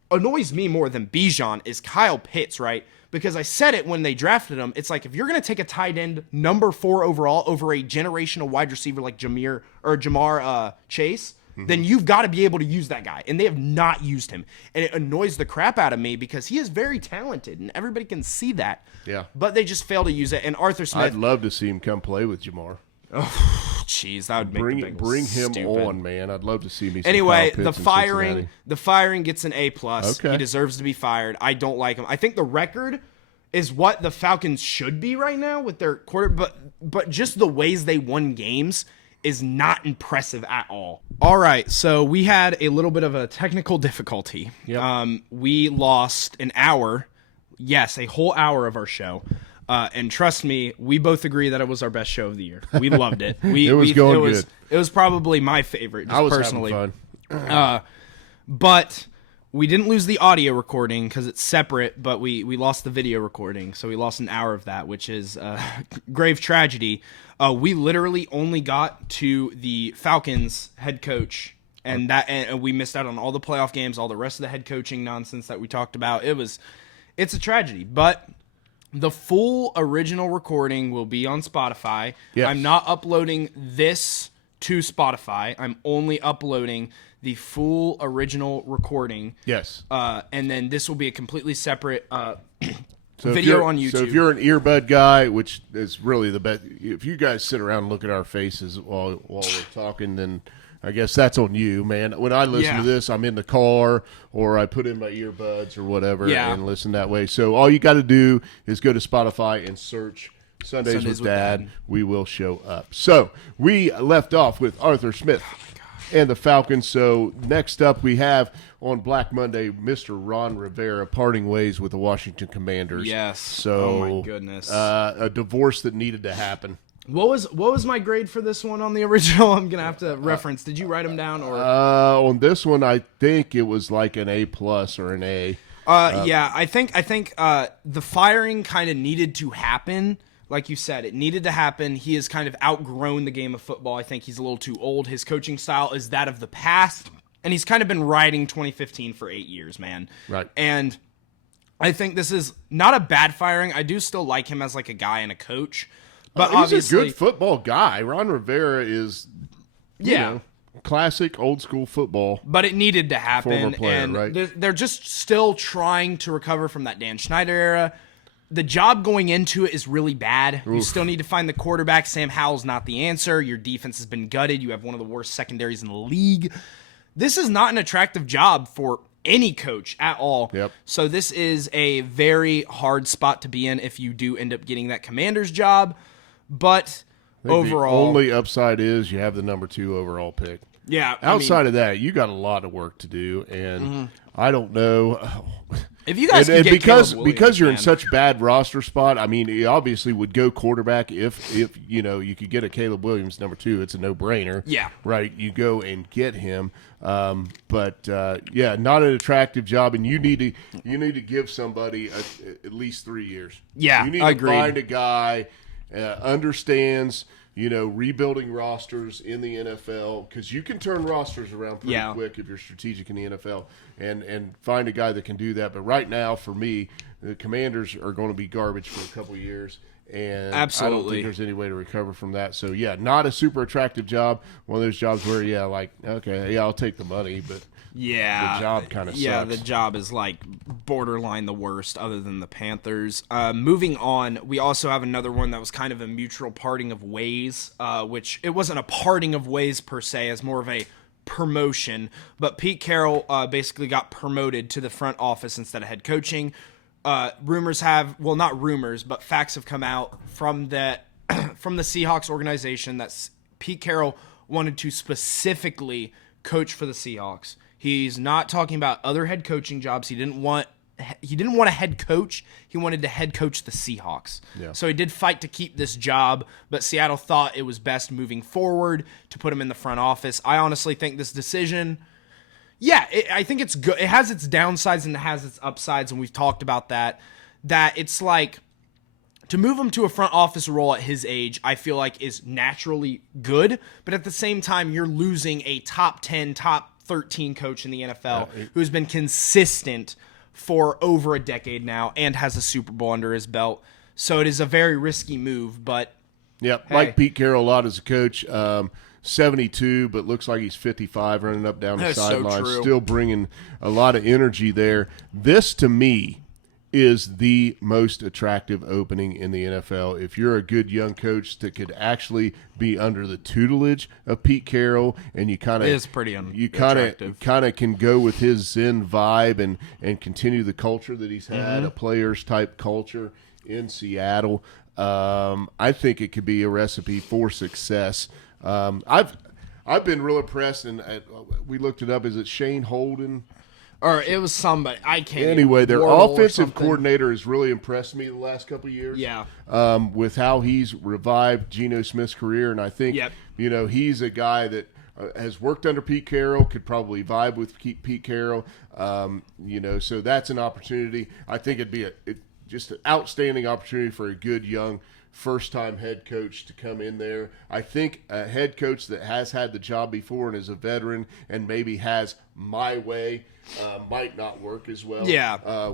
annoys me more than Bijan is Kyle Pitts, right? Because I said it when they drafted him. It's like, if you're going to take a tight end number 4 overall over a generational wide receiver like Jamar Chase, then you've got to be able to use that guy. And they have not used him. And it annoys the crap out of me because he is very talented and everybody can see that. Yeah. But they just fail to use it. And Arthur Smith. I'd love to see him come play with Jamar. Oh, jeez, that would make the Bengals bring him stupid. on, man. I'd love to see me. Anyway, the firing gets an A+. Okay. He deserves to be fired. I don't like him. I think the record is what the Falcons should be right now with their quarter, but just the ways they won games is not impressive at all. All right, so we had a little bit of a technical difficulty. Yep. We lost an hour, a whole hour of our show. And trust me, we both agree that it was our best show of the year. We loved it. It was good. It was probably my favorite, just I was personally. having fun. But we didn't lose the audio recording because it's separate, but we lost the video recording. So we lost an hour of that, which is grave tragedy. We literally only got to the Falcons head coach, and we missed out on all the playoff games, all the rest of the head coaching nonsense that we talked about. It's a tragedy, but the full original recording will be on Spotify. Yes. I'm not uploading this to Spotify. I'm only uploading the full original recording. Yes. And then this will be a completely separate So video on YouTube. So if you're an earbud guy, which is really the best, if you guys sit around and look at our faces while we're talking, then I guess that's on you, man. When I listen to this, I'm in the car or I put in my earbuds or whatever and listen that way. So all you got to do is go to Spotify and search Sundays with Dad. We will show up. So we left off with Arthur Smith and the Falcons. So next up we have on Black Monday, Mr. Ron Rivera parting ways with the Washington Commanders. Yes. So, oh my goodness. A divorce that needed to happen. What was my grade for this one on the original? I'm gonna have to reference. Did you write them down or? On this one, I think it was like an A+ or an A. Yeah, I think the firing kind of needed to happen. Like you said, it needed to happen. He has kind of outgrown the game of football. I think he's a little too old. His coaching style is that of the past, and he's kind of been riding 2015 for 8 years, man. Right. And I think this is not a bad firing. I do still like him as like a guy and a coach, but he's obviously a good football guy. Ron Rivera is, you know, classic old school football. But it needed to happen, Former player, and right? they're just still trying to recover from that Dan Schneider era. The job going into it is really bad. You still need to find the quarterback. Sam Howell's not the answer. Your defense has been gutted. You have one of the worst secondaries in the league. This is not an attractive job for any coach at all. Yep. So this is a very hard spot to be in if you do end up getting that Commander's job. But overall, the only upside is you have the number 2 overall pick. Yeah. Outside of that, you got a lot of work to do, and I don't know. If you guys and get because Caleb Williams, because you're in man. such bad roster spot, I mean, he obviously would go quarterback if you know you could get a Caleb Williams number 2. It's a no brainer. Yeah. Right. You go and get him. But not an attractive job, and you need to give somebody at least 3 years. Yeah, you need agreed. to find a guy understands. You know, rebuilding rosters in the NFL, because you can turn rosters around pretty quick if you're strategic in the NFL, and find a guy that can do that. But right now, for me, the Commanders are going to be garbage for a couple of years, and Absolutely. I don't think there's any way to recover from that. So, not a super attractive job. One of those jobs where, I'll take the money, but the job kind of sucks. Yeah, the job is like borderline the worst other than the Panthers. Moving on, we also have another one that was kind of a mutual parting of ways, which it wasn't a parting of ways per se, as more of a promotion. But Pete Carroll basically got promoted to the front office instead of head coaching. Rumors have, well, not rumors, but facts have come out from the Seahawks organization that Pete Carroll wanted to specifically coach for the Seahawks. He's not talking about other head coaching jobs. He didn't want a head coach. He wanted to head coach the Seahawks. Yeah. So he did fight to keep this job, but Seattle thought it was best moving forward to put him in the front office. I honestly think this decision, I think it's good. It has its downsides and it has its upsides, and we've talked about that. That it's like, to move him to a front office role at his age, I feel like is naturally good, but at the same time, you're losing a top 10, top 13 coach in the NFL who's been consistent for over a decade now and has a Super Bowl under his belt. So it is a very risky move, but like Pete Carroll a lot as a coach. 72, but looks like he's 55 running up down the sideline, still bringing a lot of energy there. This, to me, is the most attractive opening in the NFL. If you're a good young coach that could actually be under the tutelage of Pete Carroll, and you kind of can go with his Zen vibe and continue the culture that he's had, a players type culture in Seattle. I think it could be a recipe for success. I've been real impressed, and we looked it up. Is it Shane Holden? Or it was somebody. I can't. Anyway, their offensive coordinator has really impressed me the last couple of years. Yeah. With how he's revived Geno Smith's career, and I think he's a guy that has worked under Pete Carroll, could probably vibe with Pete Carroll. So that's an opportunity. I think it'd be just an outstanding opportunity for a good young first-time head coach to come in there. I think a head coach that has had the job before and is a veteran and maybe has my way might not work as well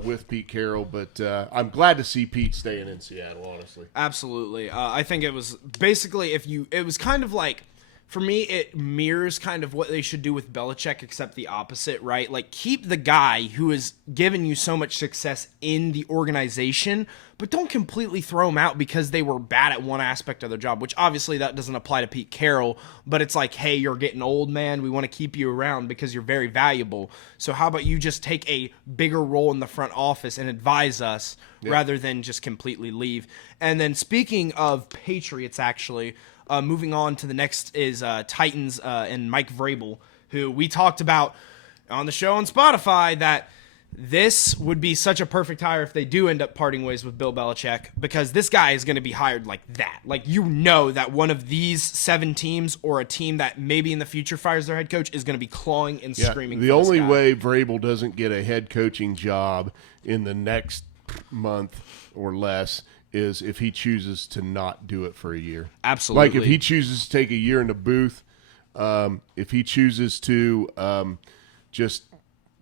with Pete Carroll. But I'm glad to see Pete staying in Seattle, honestly. Absolutely. I think it was basically it was kind of like, for me, it mirrors kind of what they should do with Belichick, except the opposite, right? Like, keep the guy who has given you so much success in the organization, but don't completely throw him out because they were bad at one aspect of their job, which obviously that doesn't apply to Pete Carroll, but it's like, hey, you're getting old, man. We want to keep you around because you're very valuable. So how about you just take a bigger role in the front office and advise us rather than just completely leave? And then speaking of Patriots, actually, moving on to the next is Titans and Mike Vrabel, who we talked about on the show on Spotify, that this would be such a perfect hire if they do end up parting ways with Bill Belichick, because this guy is going to be hired like that. Like, that one of these 7 teams or a team that maybe in the future fires their head coach is going to be clawing and screaming. The only way Vrabel doesn't get a head coaching job in the next month or less is if he chooses to not do it for a year. Absolutely. Like, if he chooses to take a year in the booth, if he chooses to just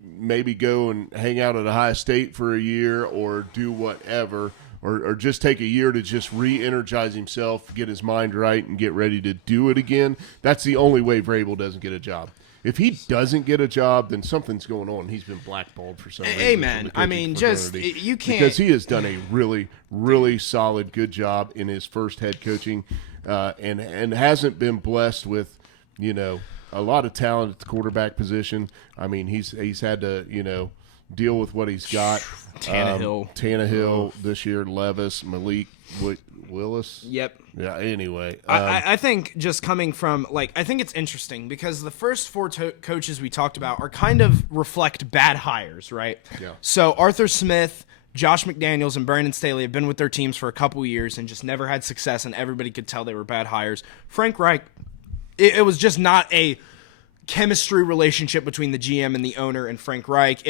maybe go and hang out at Ohio State for a year or do whatever, or just take a year to just re-energize himself, get his mind right, and get ready to do it again, that's the only way Vrabel doesn't get a job. If he doesn't get a job, then something's going on. He's been blackballed for some reason. Amen. I mean, just, you can't. Because he has done a really, really solid, good job in his first head coaching and hasn't been blessed with, a lot of talent at the quarterback position. I mean, he's had to, deal with what he's got. Tannehill this year, Levis, Malik Willis. Yep. Yeah, anyway. I think just coming from, I think it's interesting because the first 4 coaches we talked about are kind of reflect bad hires, right? Yeah. So Arthur Smith, Josh McDaniels, and Brandon Staley have been with their teams for a couple years and just never had success, and everybody could tell they were bad hires. Frank Reich, it was just not a chemistry relationship between the GM and the owner and Frank Reich.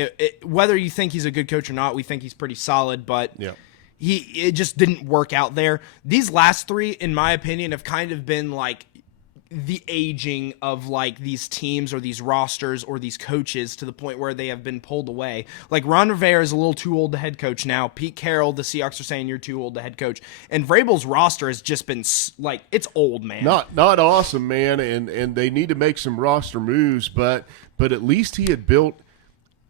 Whether you think he's a good coach or not, we think he's pretty solid, but it just didn't work out there. These last 3, in my opinion, have kind of been like the aging of these teams or these rosters or these coaches to the point where they have been pulled away. Like, Ron Rivera is a little too old to head coach now. Pete Carroll, the Seahawks are saying you're too old to head coach. And Vrabel's roster has just been it's old, man. Not awesome, man. And they need to make some roster moves, but at least he had built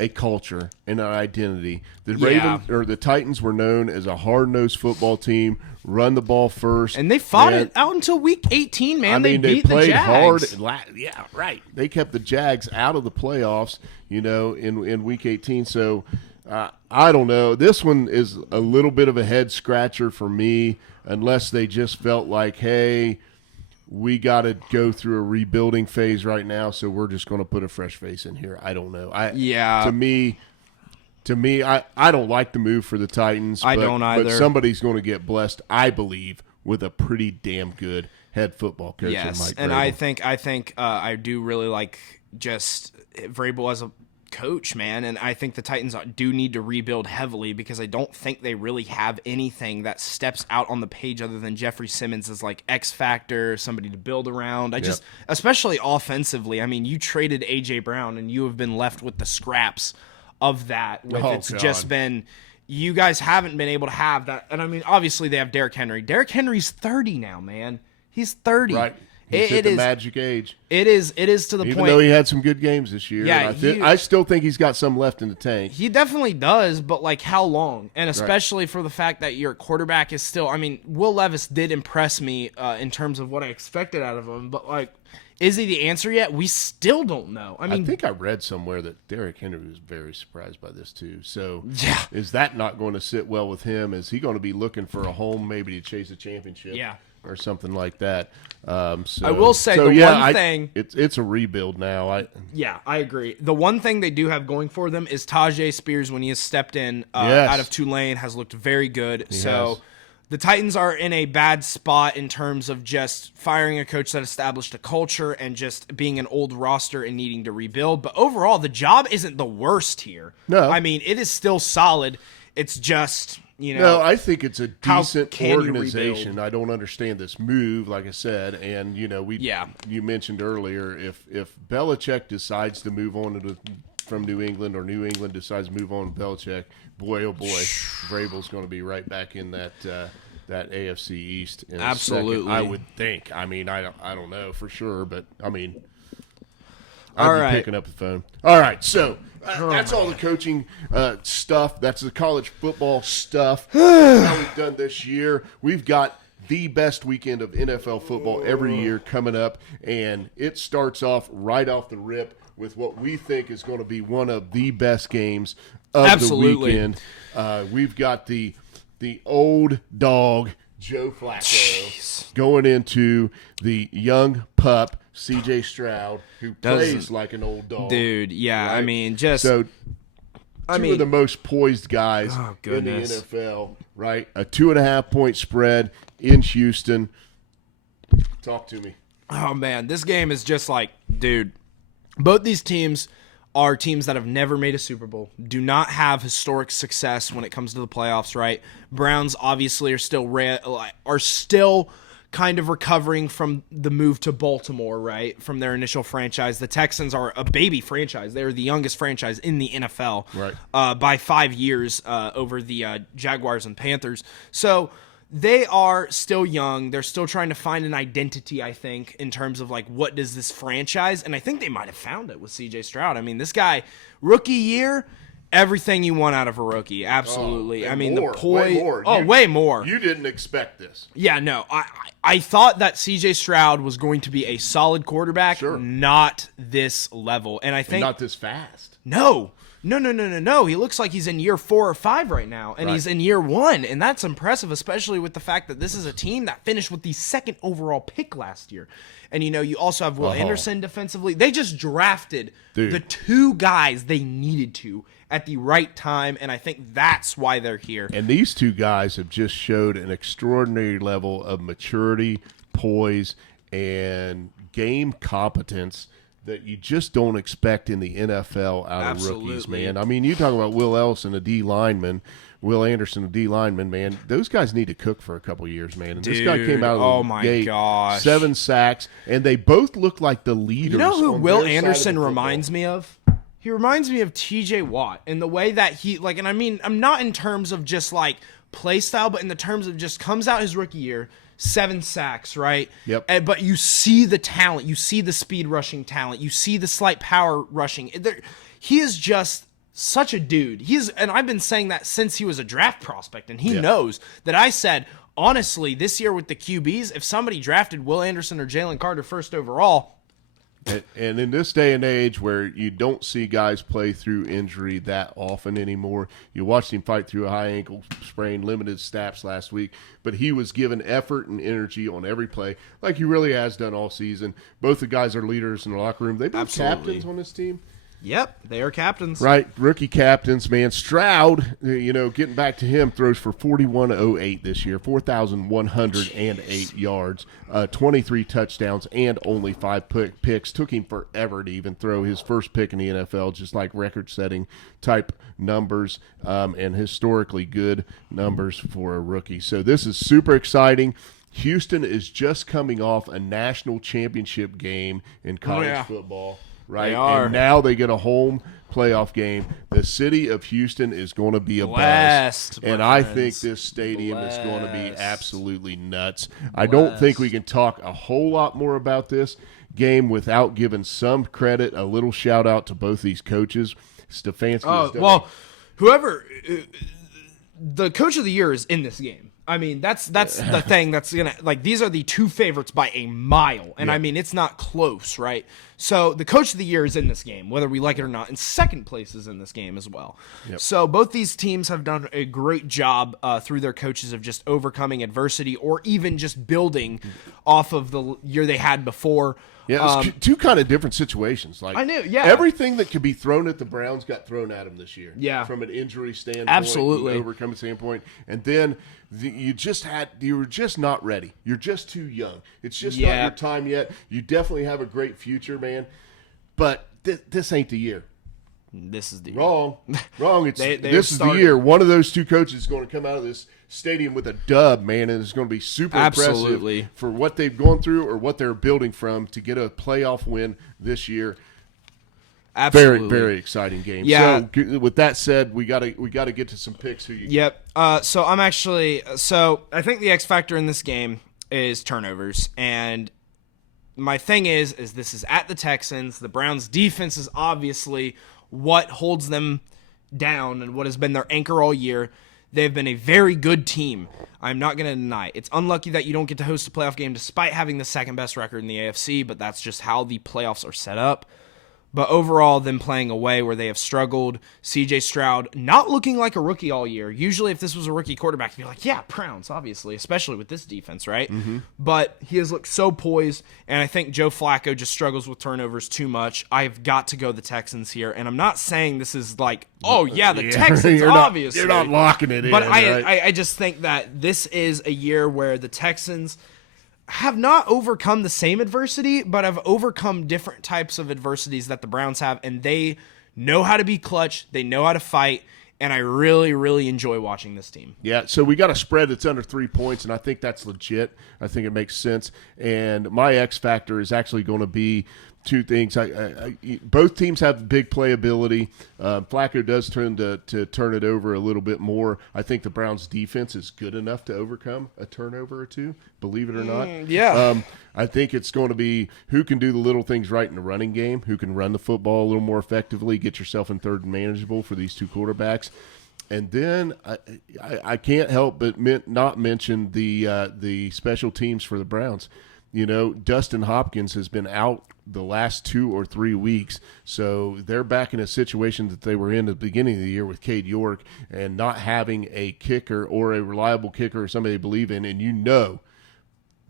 a culture and an identity. The Titans were known as a hard-nosed football team, run the ball first, and they fought it out until week 18. Man, they beat played the Jags hard. Yeah, right. They kept the Jags out of the playoffs, in week 18. So I don't know. This one is a little bit of a head scratcher for me, unless they just felt like, hey, we got to go through a rebuilding phase right now, so we're just going to put a fresh face in here. I don't know. To me, I don't like the move for the Titans. I don't either. But somebody's going to get blessed, I believe, with a pretty damn good head football coach. Yes, Mike and Vrabel. I think I do really like just Vrabel as a coach, man, and I think the Titans do need to rebuild heavily because I don't think they really have anything that steps out on the page other than Jeffrey Simmons as X factor, somebody to build around. Especially offensively, I mean, you traded A.J. Brown and you have been left with the scraps of that. Just been, you guys haven't been able to have that. And I mean, obviously they have Derrick Henry. Derrick Henry's 30 now, man. He's 30. Right. He's hit the magic age. It is to the point. Even though he had some good games this year. Yeah, I still think he's got some left in the tank. He definitely does, but how long? And especially for the fact that your quarterback is still, I mean, Will Levis did impress me in terms of what I expected out of him, but is he the answer yet? We still don't know. I mean, I think I read somewhere that Derrick Henry was very surprised by this too. So yeah, is that not going to sit well with him? Is he going to be looking for a home maybe to chase a championship? Yeah. Or something like that. I will say one thing. It's a rebuild now. I agree. The one thing they do have going for them is Tajay Spears, when he has stepped in out of Tulane, has looked very good. The Titans are in a bad spot in terms of just firing a coach that established a culture and just being an old roster and needing to rebuild. But overall, the job isn't the worst here. No. I mean, it is still solid. It's just, No, I think it's a decent can you organization. rebuild? I don't understand this move, like I said, and Yeah. you mentioned earlier if Belichick decides to move on from New England, or New England decides to move on to Belichick, boy oh boy, Vrabel's going to be right back in that AFC East. In Absolutely, a second, I would think. I mean, I don't know for sure, but I mean, all I'd right, be picking up the phone. All right, so that's all the coaching stuff. That's the college football stuff. How we've done this year. We've got the best weekend of NFL football every year coming up, and it starts off right off the rip with what we think is going to be one of the best games of Absolutely. the weekend. We've got the old dog Joe Flacco going into the young pup C.J. Stroud, who plays like an old dog. dude. Yeah, right? I mean, just So two of the most poised guys in the goodness. NFL, right? A 2.5-point spread in Houston. Talk to me. oh man, this game is just like, dude. Both these teams are teams that have never made a Super Bowl, do not have historic success when it comes to the playoffs, right? Browns obviously are still kind of recovering from the move to Baltimore, right? From their initial franchise. The Texans are a baby franchise. They're the youngest franchise in the NFL, right? By 5 years over the Jaguars and Panthers. So they are still young. They're still trying to find an identity, I think, in terms of like, what does this franchise? And I think they might have found it with CJ Stroud. I mean, this guy, rookie year, everything you want out of a rookie. Absolutely. I mean, more, the poise. way more. Way more. You didn't expect this. Yeah, no. I thought that CJ Stroud was going to be a solid quarterback, not this level. And I think Not this fast. No. He looks like he's in year 4 or 5 right now, and he's in year 1, and that's impressive, especially with the fact that this is a team that finished with the 2nd overall pick last year. And, you also have Will Anderson defensively. They just drafted the 2 guys they needed to at the right time, and I think that's why they're here. And these 2 guys have just showed an extraordinary level of maturity, poise, and game competence that you just don't expect in the NFL out of rookies, man. I mean, you talk about Will Anderson, a D lineman, man. Those guys need to cook for a couple years, man. And this guy came out of the gate, gosh, 7 sacks, and they both look like the leaders. You know who on Will their Anderson side of the reminds me of? He reminds me of TJ Watt in the way that he, like, and I mean, I'm not in terms of just like play style, but in the terms of just comes out his rookie year, 7 sacks, right? Yep. But you see the talent, you see the speed rushing talent, you see the slight power rushing. He is just such a dude. And I've been saying that since he was a draft prospect, and he knows that I said, honestly, this year with the QBs, if somebody drafted Will Anderson or Jalen Carter first overall. And in this day and age where you don't see guys play through injury that often anymore, you watched him fight through a high ankle sprain, limited snaps last week, but he was given effort and energy on every play like he really has done all season. Both the guys are leaders in the locker room. They've been captains on this team. Yep, they are captains. Right, rookie captains, man. Stroud, getting back to him, throws for 4,108 this year, 4,108 yards, 23 touchdowns, and only 5 picks. Took him forever to even throw his first pick in the NFL, just like record-setting type numbers and historically good numbers for a rookie. So this is super exciting. Houston is just coming off a national championship game in college football. Right, and now they get a home playoff game. The city of Houston is going to be a buzz, and I think this stadium is going to be absolutely nuts. I don't think we can talk a whole lot more about this game without giving some credit, a little shout out to both these coaches. Stefanski. Whoever the coach of the year is in this game. I mean, that's the thing that's gonna, like, these are the 2 favorites by a mile, and I mean, it's not close, right? So the coach of the year is in this game, whether we like it or not, and second place is in this game as well. So both these teams have done a great job through their coaches of just overcoming adversity or even just building off of the year they had before. Yeah, it's two kind of different situations. Like I knew, yeah. Everything that could be thrown at the Browns got thrown at them this year. Yeah. From an injury standpoint, Absolutely. overcoming standpoint, and then you were just not ready. You're just too young. It's just not your time yet. You definitely have a great future, man. But this ain't the year. This is the year. Wrong. This is the started- year. One of those two coaches is going to come out of this stadium with a dub, man, and it's going to be super Absolutely. impressive for what they've gone through or what they're building from to get a playoff win this year. Absolutely. Very, very exciting game. Yeah. So with that said, we gotta get to some picks. Yep. So I think the X factor in this game is turnovers, and my thing is this is at the Texans. The Browns' defense is obviously what holds them down and what has been their anchor all year. They've been a very good team. I'm not going to deny. It's unlucky that you don't get to host a playoff game despite having the second best record in the AFC, but that's just how the playoffs are set up. But overall, them playing away where they have struggled, CJ Stroud not looking like a rookie all year. Usually if this was a rookie quarterback, you'd be like, yeah, Browns, obviously, especially with this defense, right? Mm-hmm. But he has looked so poised, and I think Joe Flacco just struggles with turnovers too much. I've got to go the Texans here, and I'm not saying this is like, oh, yeah, the Texans, obviously. You're not locking it in, but right? I just think that this is a year where the Texans have not overcome the same adversity, but have overcome different types of adversities that the Browns have, and they know how to be clutch, they know how to fight, and I really, really enjoy watching this team. Yeah, so we got a spread that's under 3 points, and I think that's legit. I think it makes sense, and my X factor is actually going to be two things. Both teams have big playability. Flacco does tend to turn it over a little bit more. I think the Browns' defense is good enough to overcome a turnover or two, believe it or not. I think it's going to be who can do the little things right in the running game, who can run the football a little more effectively, get yourself in third and manageable for these two quarterbacks. And then I can't help but not mention the special teams for the Browns. You know, Dustin Hopkins has been out the last 2 or 3 weeks, so they're back in a situation that they were in at the beginning of the year with Cade York and not having a kicker or a reliable kicker or somebody they believe in. And you know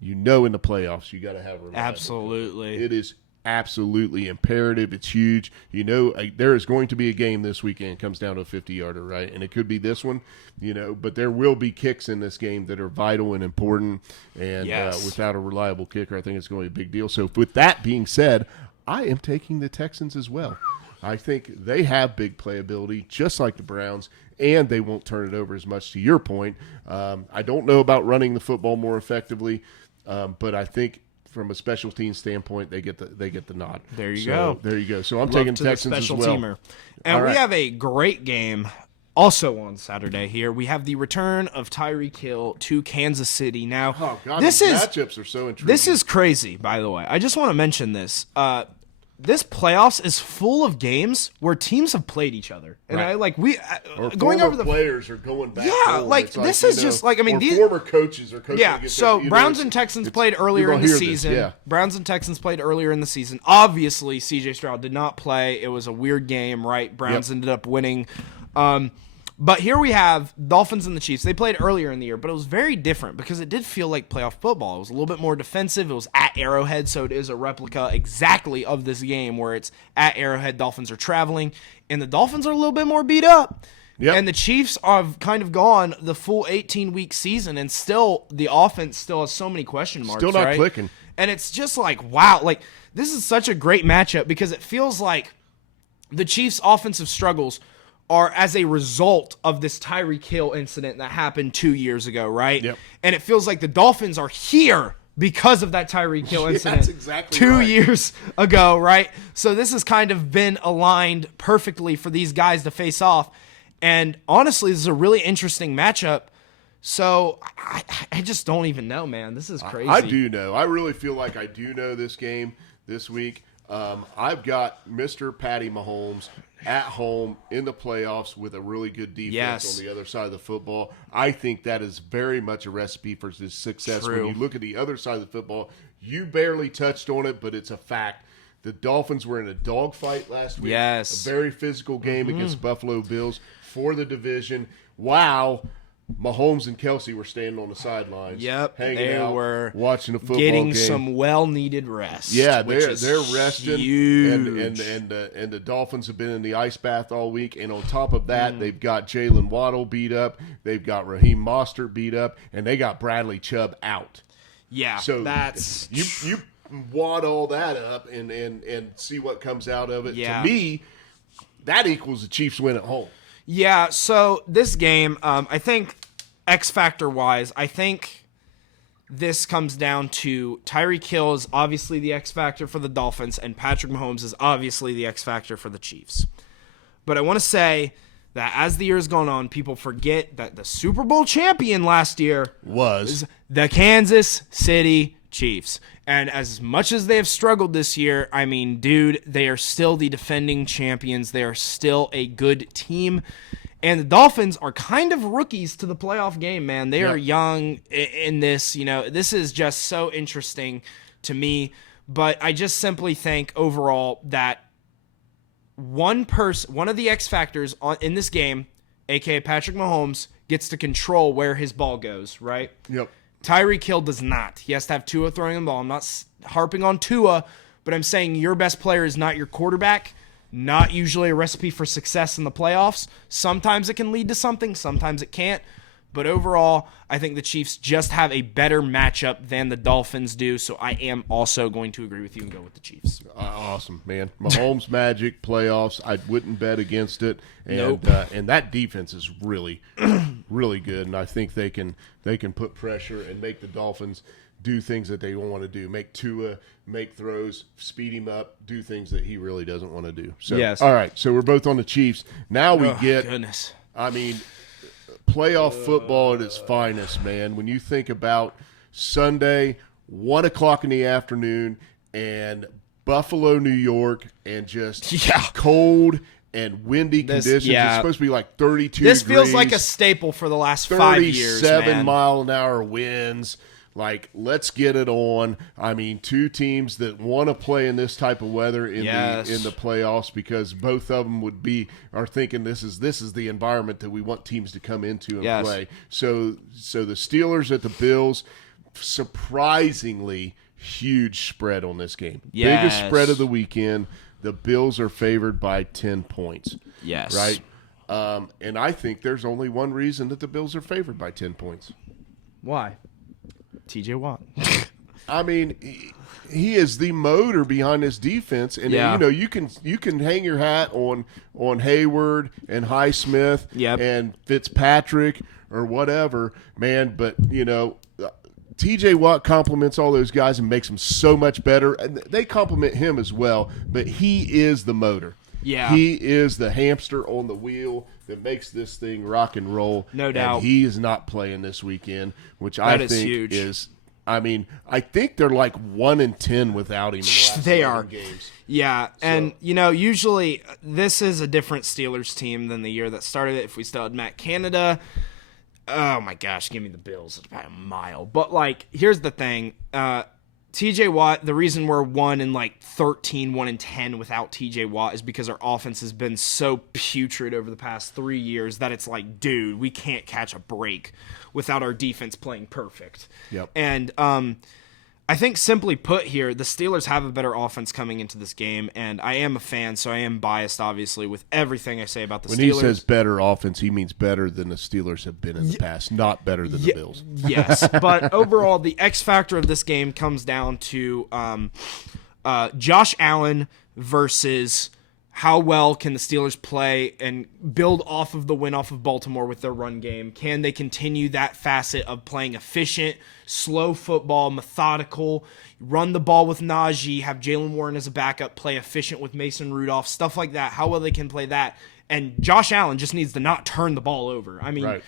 in the playoffs you got to have a reliable Absolutely. kicker. It is absolutely imperative. It's huge. You know, there is going to be a game this weekend. It comes down to a 50-yarder, right? And it could be this one, you know, but there will be kicks in this game that are vital and important. And without a reliable kicker, I think it's going to be a big deal. So with that being said, I am taking the Texans as well. I think they have big playability, just like the Browns, and they won't turn it over as much, to your point. I don't know about running the football more effectively, but I think from a special team standpoint, they get the nod. There you go. There you go. So I'm taking Texans as well. Teamer. And we have a great game also on Saturday here. We have the return of Tyreek Hill to Kansas City. Now, matchups are so intriguing. This is crazy, by the way. I just want to mention this. This playoffs is full of games where teams have played each other, and going over the players are going back. Yeah, this is just like these former coaches are coaching. Yeah, so Browns and Texans played earlier in the season. Yeah. Browns and Texans played earlier in the season. Obviously, CJ Stroud did not play. It was a weird game, right? Browns ended up winning. But here we have Dolphins and the Chiefs. They played earlier in the year, but it was very different because it did feel like playoff football. It was a little bit more defensive. It was at Arrowhead, so it is a replica exactly of this game where it's at Arrowhead. Dolphins are traveling, and the Dolphins are a little bit more beat up. Yep. And the Chiefs have kind of gone the full 18-week season, and still the offense still has so many question marks. Still not clicking. And it's just like, wow, like this is such a great matchup because it feels like the Chiefs' offensive struggles are as a result of this Tyreek Hill incident that happened 2 years ago, right? Yep. And it feels like the Dolphins are here because of that Tyreek Hill incident that's exactly 2 years ago, right? So this has kind of been aligned perfectly for these guys to face off. And honestly, this is a really interesting matchup. So I just don't even know, man. This is crazy. I do know. I really feel like I do know this game this week. I've got Mr. Patty Mahomes at home in the playoffs with a really good defense on the other side of the football. I think that is very much a recipe for his success. True. When you look at the other side of the football, you barely touched on it, but it's a fact. The Dolphins were in a dogfight last week. Yes. A very physical game against Buffalo Bills for the division. Wow. Mahomes and Kelsey were standing on the sidelines. Yep, hanging they out, were watching a football getting game. some well-needed rest. Yeah, which they're is resting, huge. and the Dolphins have been in the ice bath all week. And on top of that, they've got Jalen Waddle beat up, they've got Raheem Mostert beat up, and they got Bradley Chubb out. Yeah, So that's you wad all that up and see what comes out of it. Yeah. To me, that equals the Chiefs win at home. Yeah, so this game, I think X Factor wise, I think this comes down to Tyreek Hill is obviously the X Factor for the Dolphins, and Patrick Mahomes is obviously the X Factor for the Chiefs. But I want to say that as the year's gone on, people forget that the Super Bowl champion last year Was the Kansas City Chiefs. And as much as they have struggled this year, I mean, dude, they are still the defending champions. They are still a good team. And the Dolphins are kind of rookies to the playoff game, man. They are young in this. You know, this is just so interesting to me. But I just simply think overall that one of the X factors in this game, a.k.a. Patrick Mahomes, gets to control where his ball goes, right? Yep. Tyreek Hill does not. He has to have Tua throwing the ball. I'm not harping on Tua, but I'm saying your best player is not your quarterback. Not usually a recipe for success in the playoffs. Sometimes it can lead to something, sometimes it can't. But overall, I think the Chiefs just have a better matchup than the Dolphins do, so I am also going to agree with you and go with the Chiefs. Awesome, man. Mahomes magic playoffs. I wouldn't bet against it. And Nope. And that defense is really, really good. And I think they can put pressure and make the Dolphins do things that they want to do. Make Tua make throws, speed him up, do things that he really doesn't want to do. So, Yes. All right, so we're both on the Chiefs. Now we get, Goodness. I mean, playoff football at its finest, man. When you think about Sunday, 1 o'clock in the afternoon, and Buffalo, New York, and just cold and windy conditions. yeah. It's supposed to be like 32 This degrees. feels like a staple for the last 5 years, 37 man. mile an hour winds. Like, let's get it on. I mean, two teams that want to play in this type of weather in the playoffs, because both of them are thinking this is the environment that we want teams to come into and play. So the Steelers at the Bills, surprisingly huge spread on this game. Yes. Biggest spread of the weekend. The Bills are favored by 10 points. Yes. Right? And I think there's only one reason that the Bills are favored by 10 points. Why? TJ Watt. I mean, he is the motor behind this defense, and you can hang your hat on Hayward and Highsmith and Fitzpatrick or whatever, man. But TJ Watt compliments all those guys and makes them so much better. And they compliment him as well, but he is the motor. Yeah, he is the hamster on the wheel that makes this thing rock and roll. No doubt. And he is not playing this weekend, which I think huge. is. I mean, I think they're like 1-10 without him in the last they 11 are games. Yeah, and usually this is a different Steelers team than the year that started it. If we still had Matt Canada, oh my gosh, give me the Bills by a mile. But here's the thing. TJ Watt, the reason we're 1-13, 1-10 without TJ Watt is because our offense has been so putrid over the past 3 years that it's like, dude, we can't catch a break without our defense playing perfect. Yep. And I think simply put here, the Steelers have a better offense coming into this game, and I am a fan, so I am biased, obviously, with everything I say about the Steelers. When he says better offense, he means better than the Steelers have been in the past, not better than the Bills. Yes, but overall, the X factor of this game comes down to Josh Allen versus how well can the Steelers play and build off of the win off of Baltimore with their run game. Can they continue that facet of playing efficient, slow football, methodical, run the ball with Najee, have Jalen Warren as a backup, play efficient with Mason Rudolph, stuff like that, how well they can play that. And Josh Allen just needs to not turn the ball over. I mean,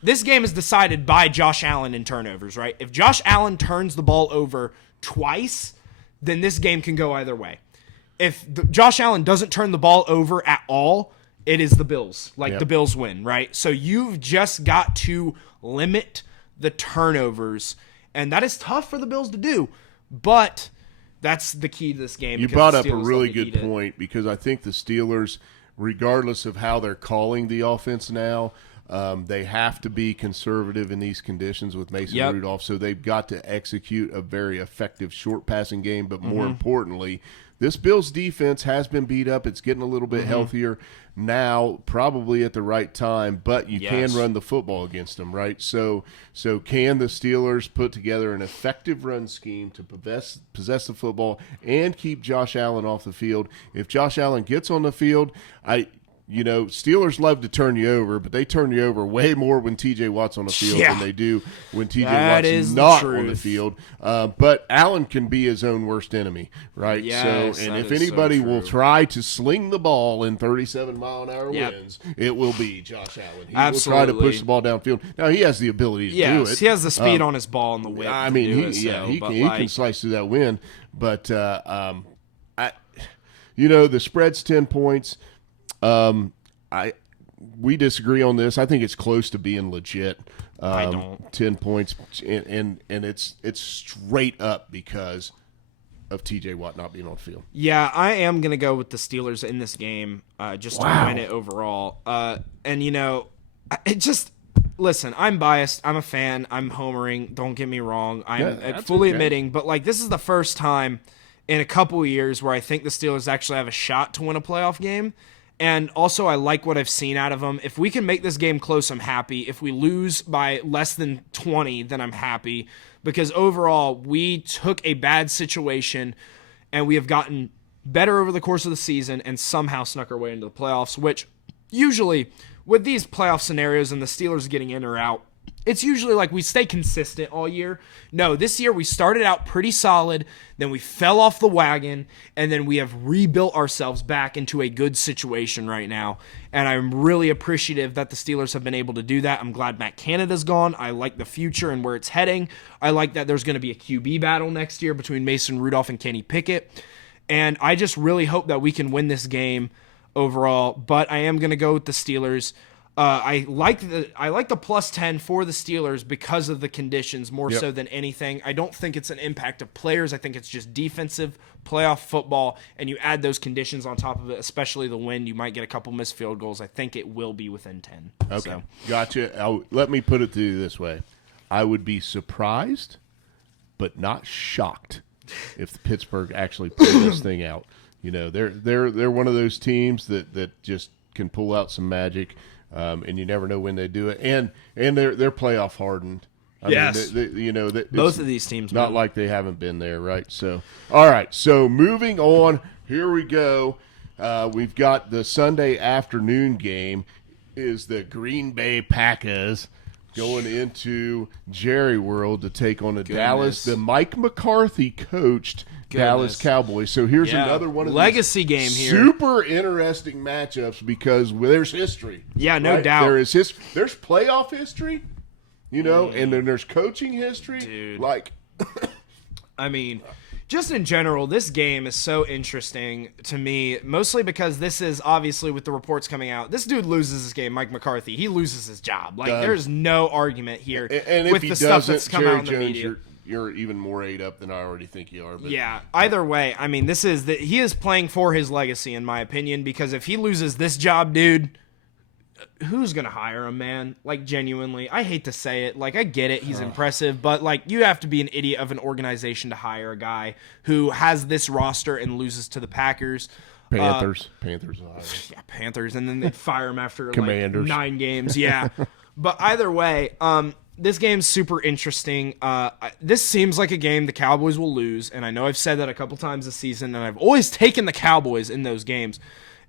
this game is decided by Josh Allen in turnovers, right? If Josh Allen turns the ball over twice, then this game can go either way. If Josh Allen doesn't turn the ball over at all, it is the Bills. The Bills win, right? So you've just got to limit the turnovers, and that is tough for the Bills to do, but that's the key to this game. You brought up a really good point, because I think the Steelers, regardless of how they're calling the offense now, They have to be conservative in these conditions with Mason Yep. Rudolph, so they've got to execute a very effective short passing game. But more importantly, this Bills defense has been beat up. It's getting a little bit healthier now, probably at the right time, but you can run the football against them, right? So can the Steelers put together an effective run scheme to possess the football and keep Josh Allen off the field? If Josh Allen gets on the field, Steelers love to turn you over, but they turn you over way more when T.J. Watt's on the field than they do when T.J. Watt's not on the field. But Allen can be his own worst enemy, right? Yes, and if anybody will try to sling the ball in 37-mile-an-hour winds, it will be Josh Allen. He will try to push the ball downfield. Now, he has the ability to do it. He has the speed on his ball and the whip. I mean, he can slice through that wind. But, the spread's 10 points. We disagree on this. I think it's close to being legit. I don't. 10 points, and it's straight up because of T.J. Watt not being on the field. Yeah, I am gonna go with the Steelers in this game, just to win it overall. Listen, I'm biased. I'm a fan. I'm homering. Don't get me wrong. I'm fully admitting, but this is the first time in a couple of years where I think the Steelers actually have a shot to win a playoff game. And also, I like what I've seen out of them. If we can make this game close, I'm happy. If we lose by less than 20, then I'm happy. Because overall, we took a bad situation, and we have gotten better over the course of the season and somehow snuck our way into the playoffs, which usually, with these playoff scenarios and the Steelers getting in or out, it's usually we stay consistent all year. No, this year we started out pretty solid, then we fell off the wagon, and then we have rebuilt ourselves back into a good situation right now. And I'm really appreciative that the Steelers have been able to do that. I'm glad Matt Canada's gone. I like the future and where it's heading. I like that there's going to be a QB battle next year between Mason Rudolph and Kenny Pickett. And I just really hope that we can win this game overall. But I am going to go with the Steelers. I like the plus 10 for the Steelers because of the conditions more so than anything. I don't think it's an impact of players. I think it's just defensive playoff football, and you add those conditions on top of it, especially the wind. You might get a couple missed field goals. I think it will be within 10. Okay, so. Gotcha. Let me put it to you this way. I would be surprised but not shocked if Pittsburgh actually pulled this thing out. They're one of those teams that just can pull out some magic. And you never know when they do it, and they're playoff hardened. I mean, both of these teams, not like they haven't been there, right? So, all right. So moving on, here we go. We've got the Sunday afternoon game. Is the Green Bay Packers going into Jerry World to take on the Mike McCarthy coached Dallas Cowboys. So here's another one of legacy game here. Super interesting matchups because there's history. Yeah, no doubt. There is history. There's playoff history, and then there's coaching history. Dude. I mean, just in general, this game is so interesting to me, mostly because this is obviously with the reports coming out. This dude loses this game, Mike McCarthy. He loses his job. There's no argument here and with the stuff that's come out in the media. You're even more ate up than I already think you are. But. Yeah, either way, I mean, he is playing for his legacy, in my opinion, because if he loses this job, dude, who's going to hire him, man? Genuinely. I hate to say it. I get it. He's impressive, but, you have to be an idiot of an organization to hire a guy who has this roster and loses to the Packers. Panthers. Yeah, Panthers, and then they'd fire him after, Commanders. 9 games. Yeah. But either way, this game's super interesting. This seems like a game the Cowboys will lose, and I know I've said that a couple times this season, and I've always taken the Cowboys in those games.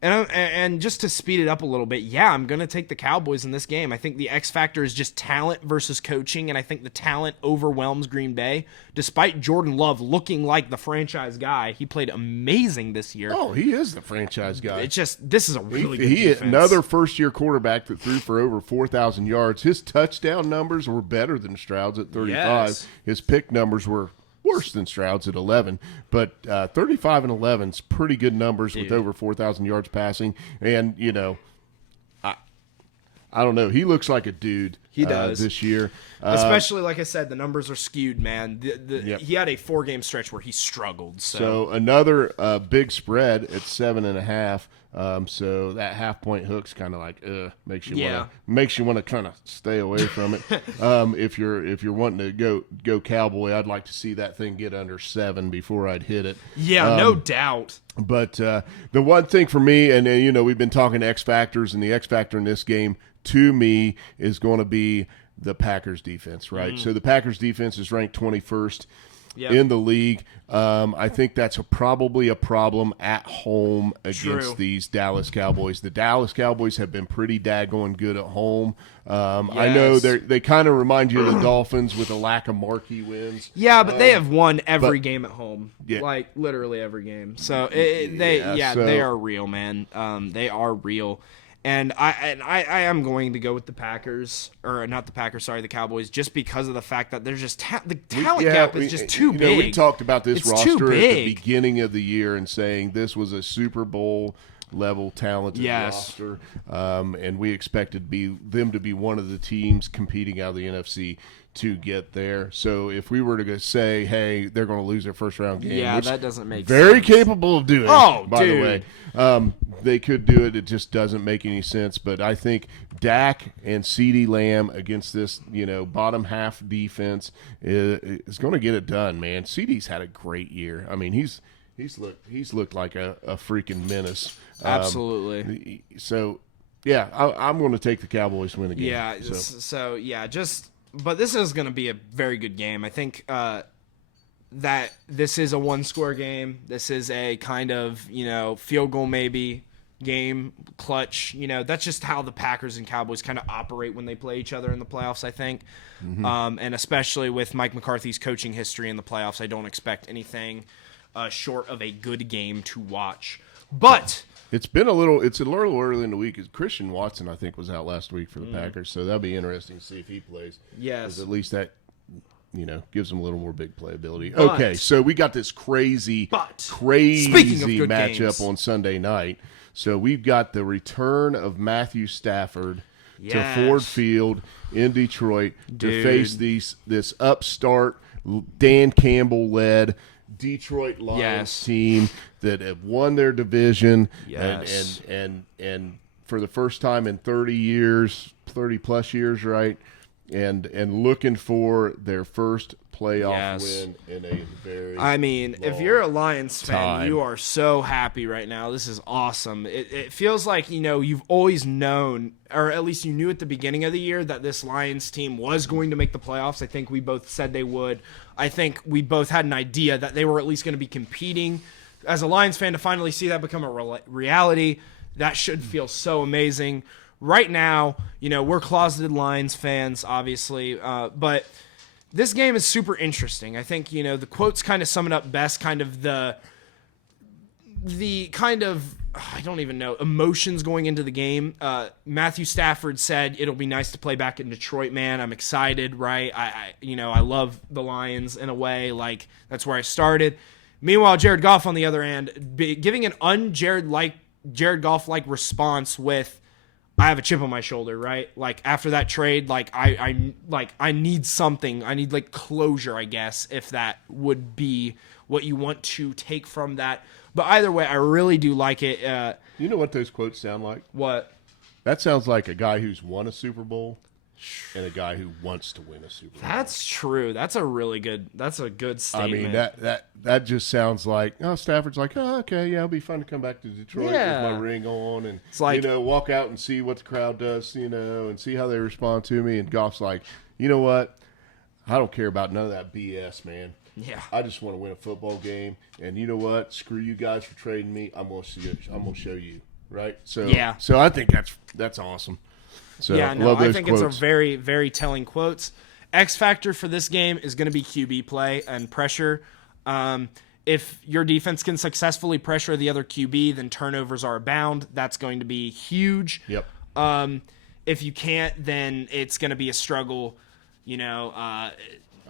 And just to speed it up a little bit, I'm going to take the Cowboys in this game. I think the X factor is just talent versus coaching, and I think the talent overwhelms Green Bay. Despite Jordan Love looking like the franchise guy, he played amazing this year. Oh, he is the franchise guy. This is a really good defense. Another first-year quarterback that threw for over 4,000 yards. His touchdown numbers were better than Stroud's at 35. Yes. His pick numbers were worse than Stroud's at 11, but 35 and 11 is pretty good numbers with over 4,000 yards passing. And I don't know. He looks like a dude. He does this year, especially like I said, the numbers are skewed, man. He had a 4-game stretch where he struggled. So another big spread at 7.5. So that half-point hook's kind of like makes you Yeah. want to kind of stay away from it. If you're wanting to go Cowboy, I'd like to see that thing get under 7 before I'd hit it. Yeah, no doubt. But the one thing for me, and we've been talking X factors, and the X factor in this game to me is going to be the Packers defense, right? So the Packers defense is ranked 21st in the league. I think that's probably a problem at home against these Dallas Cowboys. The Dallas Cowboys have been pretty daggone good at home. I know they kind of remind you of the Dolphins with a lack of marquee wins. Yeah, but they have won every game at home. Yeah. Like literally every game. So they are real, man. They are real. And I am going to go with the Packers, or not the Packers, sorry, the Cowboys, just because of the fact that there's just the talent gap is just too big. We talked about this roster at the beginning of the year and saying this was a Super Bowl level talented roster, and we expected them to be one of the teams competing out of the NFC to get there. So if we were to say, hey, they're going to lose their first round game, which that doesn't make very sense. capable of doing. By dude. the way, they could do it. It just doesn't make any sense. But I think Dak and CeeDee Lamb against this, bottom half defense is going to get it done, man. CeeDee's had a great year. I mean, he's looked like a freaking menace. Absolutely. So, yeah, I'm going to take the Cowboys to win the game. Yeah. So but this is going to be a very good game. I think that this is a one-score game. This is a kind of, field goal maybe game, clutch. That's just how the Packers and Cowboys kind of operate when they play each other in the playoffs, I think. And especially with Mike McCarthy's coaching history in the playoffs, I don't expect anything short of a good game to watch. But it's a little early in the week. Christian Watson, I think, was out last week for the Packers, so that'll be interesting to see if he plays. Yes. 'Cause at least that, gives him a little more big playability. Okay, so we got this crazy matchup games on Sunday night. So we've got the return of Matthew Stafford to Ford Field in Detroit to face this upstart Dan Campbell-led Detroit Lions team that have won their division and for the first time in 30 plus years, right? And looking for their first playoff win in a very if you're a Lions fan, you are so happy right now. This is awesome. It feels like, you've always known, or at least you knew at the beginning of the year, that this Lions team was going to make the playoffs. I think we both said they would. I think we both had an idea that they were at least going to be competing. As a Lions fan, to finally see that become a reality, that should feel so amazing. Right now, we're closeted Lions fans, obviously, but this game is super interesting. I think, the quotes kind of sum it up best, kind of the kind of, I don't even know, emotions going into the game. Matthew Stafford said, it'll be nice to play back in Detroit, man. I'm excited, right? I love the Lions in a way. Like, that's where I started. Meanwhile, Jared Goff, on the other end, giving an Jared Goff-like response with, I have a chip on my shoulder, right? Like, after that trade, I need something. I need, closure, I guess, if that would be what you want to take from that. But either way, I really do like it. You know what those quotes sound like? What? That sounds like a guy who's won a Super Bowl and a guy who wants to win a Super Bowl. That's true. That's a good statement. I mean, that just sounds like, Stafford's like, okay, yeah, it'll be fun to come back to Detroit with my ring on and, it's like, walk out and see what the crowd does, and see how they respond to me. And Goff's like, you know what? I don't care about none of that BS, man. Yeah. I just want to win a football game. And you know what? Screw you guys for trading me. I'm going to show you, right? So, So I think that's awesome. So, I think it's a very, very telling quotes. X factor for this game is going to be QB play and pressure. If your defense can successfully pressure the other QB, then turnovers are abound. That's going to be huge. Yep. If you can't, then it's going to be a struggle,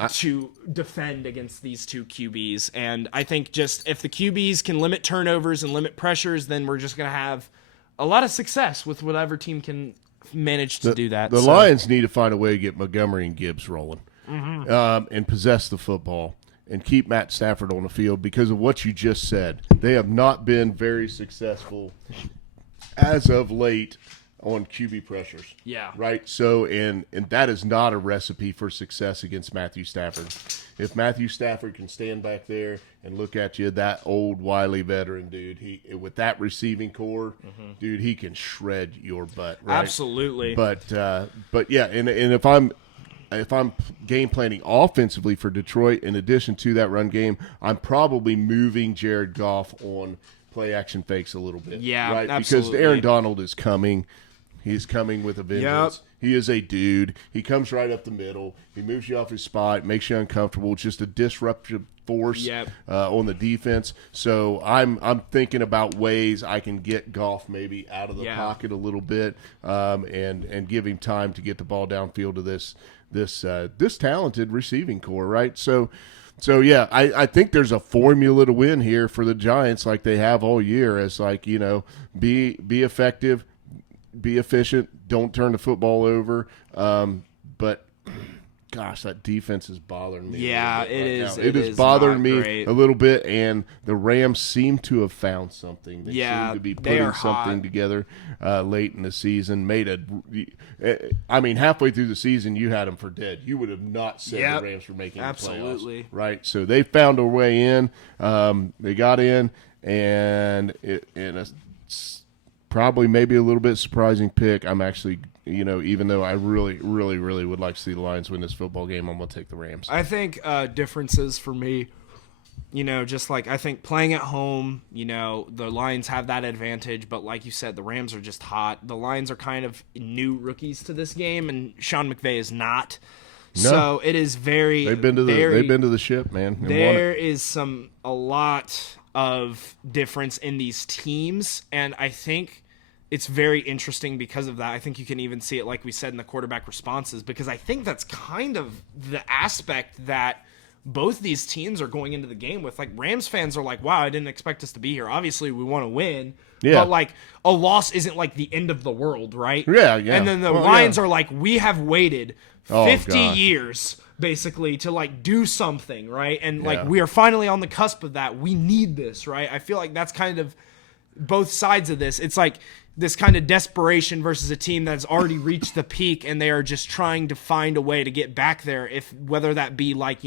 to defend against these two QBs. And I think just if the QBs can limit turnovers and limit pressures, then we're just going to have a lot of success with whatever team can manage to do that. The Lions need to find a way to get Montgomery and Gibbs rolling and possess the football and keep Matt Stafford on the field because of what you just said. They have not been very successful as of late on QB pressures. Yeah. Right. So, and that is not a recipe for success against Matthew Stafford. If Matthew Stafford can stand back there and look at you, that old wily veteran dude, he with that receiving core, dude, he can shred your butt. Right? Absolutely. But yeah, and if I'm game planning offensively for Detroit, in addition to that run game, I'm probably moving Jared Goff on play action fakes a little bit. Yeah, right? absolutely. Because Aaron Donald is coming. He's coming with a vengeance. Yep. He is a dude. He comes right up the middle. He moves you off his spot, makes you uncomfortable. It's just a disruptive force on the defense. So I'm thinking about ways I can get Goff maybe out of the pocket a little bit, and give him time to get the ball downfield to this talented receiving core, right? So yeah, I think there's a formula to win here for the Giants, like they have all year. As like, be effective, be efficient, don't turn the football over. But gosh, that defense is bothering me. Yeah, it is. It is is bothering me great. a little bit, and the Rams seem to have found something. They seem to be they putting are something hot. together late in the season. Halfway through the season, you had them for dead. You would have not said the Rams were making the Absolutely. playoffs, right? So they found a way in. They got in, and probably maybe a little bit surprising pick. I'm actually, even though I really, really, really would like to see the Lions win this football game, I'm going to take the Rams. I think differences for me, just like I think playing at home, the Lions have that advantage, but like you said, the Rams are just hot. The Lions are kind of new rookies to this game, and Sean McVay is not. No. So it is very. They've been to the ship, man. and won There it. is a lot of difference in these teams, and I think it's very interesting because of that. I think you can even see it, like we said, in the quarterback responses, because I think that's kind of the aspect that both these teams are going into the game with. Like, Rams fans are like, wow, I didn't expect us to be here. Obviously, we want to win. Yeah. But, like, a loss isn't, like, the end of the world, right? Yeah. And then the Lions are like, we have waited 50 gosh. years, basically, to, like, do something, right? And, like, Yeah. we are finally on the cusp of that. We need this, right? I feel like that's kind of both sides of this. It's like this kind of desperation versus a team that's already reached the peak, and they are just trying to find a way to get back there, if whether that be like,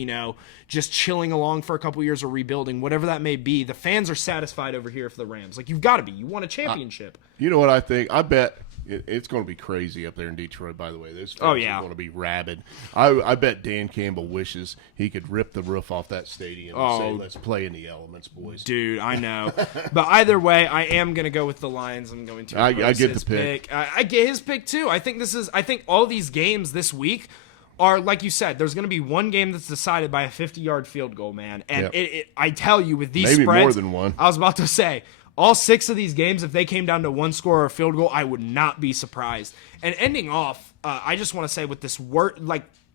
just chilling along for a couple years or rebuilding, whatever that may be. The fans are satisfied over here for the Rams. Like, you've got to be. You want a championship. You know what I think? I bet it's going to be crazy up there in Detroit, by the way. Those fans are going to be rabid. I bet Dan Campbell wishes he could rip the roof off that stadium and say, let's play in the elements, boys. Dude, I know. But either way, I am going to go with the Lions. I'm going to. I get his the pick. I get his pick, too. I think all these games this week are, like you said, there's going to be one game that's decided by a 50-yard field goal, man. And I tell you, with these Maybe spreads, more than one. I was about to say, all 6 of these games, if they came down to one score or a field goal, I would not be surprised. And ending off, I just want to say with this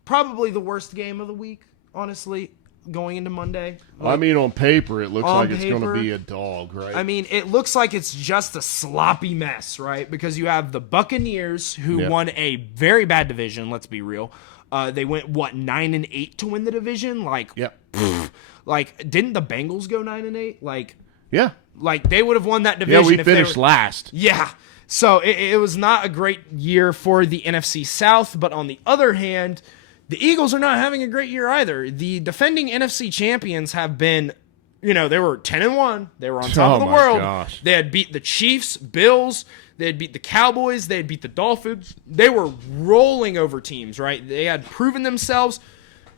probably the worst game of the week, honestly, going into Monday. I mean, on paper, it looks on like it's going to paper, be a dog, right? I mean, it looks like it's just a sloppy mess, right? Because you have the Buccaneers, who won a very bad division, let's be real. They went, 9-8 to win the division? Like, didn't the Bengals go 9-8? Yeah. Like, they would have won that division. Yeah, we finished last. Yeah. So it was not a great year for the NFC South, but on the other hand, the Eagles are not having a great year either. The defending NFC champions have been, they were 10-1. They were on top of the world. Gosh. They had beat the Chiefs, Bills. They had beat the Cowboys. They had beat the Dolphins. They were rolling over teams, right? They had proven themselves,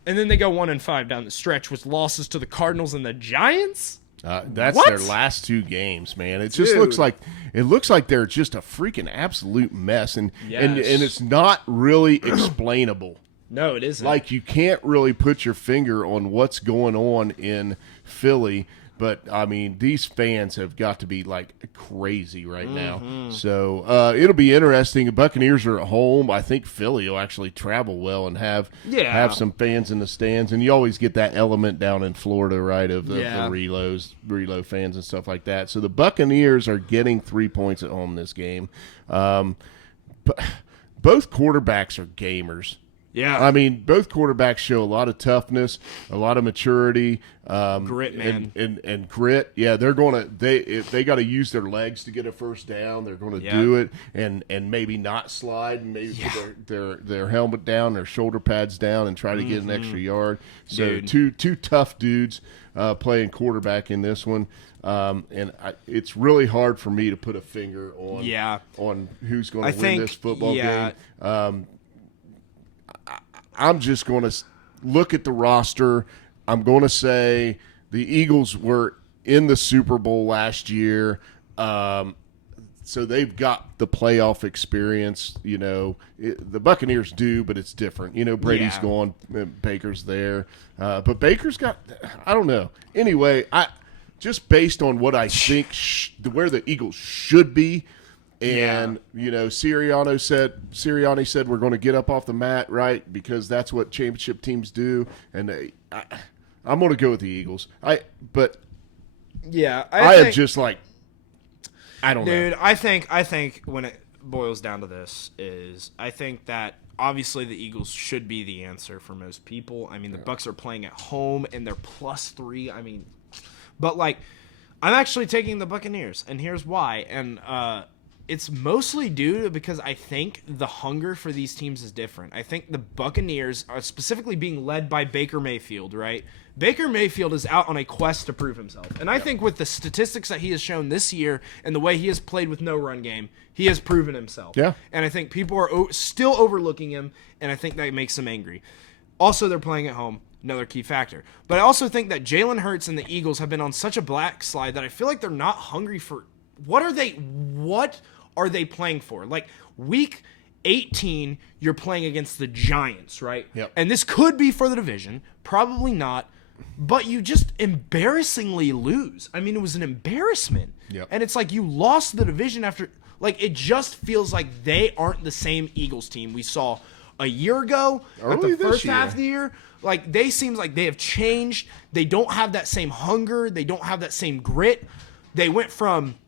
and then they go 1-5 down the stretch with losses to the Cardinals and the Giants. That's What? their last 2 games, man. It just looks like they're just a freaking absolute mess, and it's not really explainable. No, it isn't. Like, you can't really put your finger on what's going on in Philly, but I mean, these fans have got to be like crazy right now. So it'll be interesting. The Buccaneers are at home. I think Philly will actually travel well and have some fans in the stands. And you always get that element down in Florida, right, of the reload fans and stuff like that. So the Buccaneers are getting 3 points at home this game. But both quarterbacks are gamers. Yeah. I mean, both quarterbacks show a lot of toughness, a lot of maturity, Grit, man. and grit. Yeah, if they got to use their legs to get a first down. They're going to Yeah. do it, and maybe not slide, and maybe put their helmet down, their shoulder pads down, and try to get an extra yard. So Dude. two tough dudes playing quarterback in this one. It's really hard for me to put a finger on who's going to win this football game. I'm just going to look at the roster. I'm going to say the Eagles were in the Super Bowl last year, so they've got the playoff experience. You know, the Buccaneers do, but it's different. You know, Brady's gone, Baker's there, but Baker's got – I don't know. Anyway, just based on what I think where the Eagles should be – and, you know, Sirianni said we're going to get up off the mat, right, because that's what championship teams do. And I'm going to go with the Eagles. I am just like, I don't know. Dude, I think when it boils down to this is I think that obviously the Eagles should be the answer for most people. I mean, the Bucs are playing at home, and they're +3. I mean, but, like, I'm actually taking the Buccaneers, and here's why. And it's mostly due to because I think the hunger for these teams is different. I think the Buccaneers are specifically being led by Baker Mayfield, right? Baker Mayfield is out on a quest to prove himself. And I think with the statistics that he has shown this year and the way he has played with no run game, he has proven himself. Yeah. And I think people are still overlooking him, and I think that makes them angry. Also, they're playing at home. Another key factor. But I also think that Jalen Hurts and the Eagles have been on such a backslide that I feel like they're not hungry for – what are they playing for? Like, week 18, you're playing against the Giants, right? Yep. And this could be for the division. Probably not. But you just embarrassingly lose. I mean, it was an embarrassment. Yep. And it's like you lost the division after – like, it just feels like they aren't the same Eagles team we saw a year ago at the first half of the year. Like, they seems like they have changed. They don't have that same hunger. They don't have that same grit. They went from –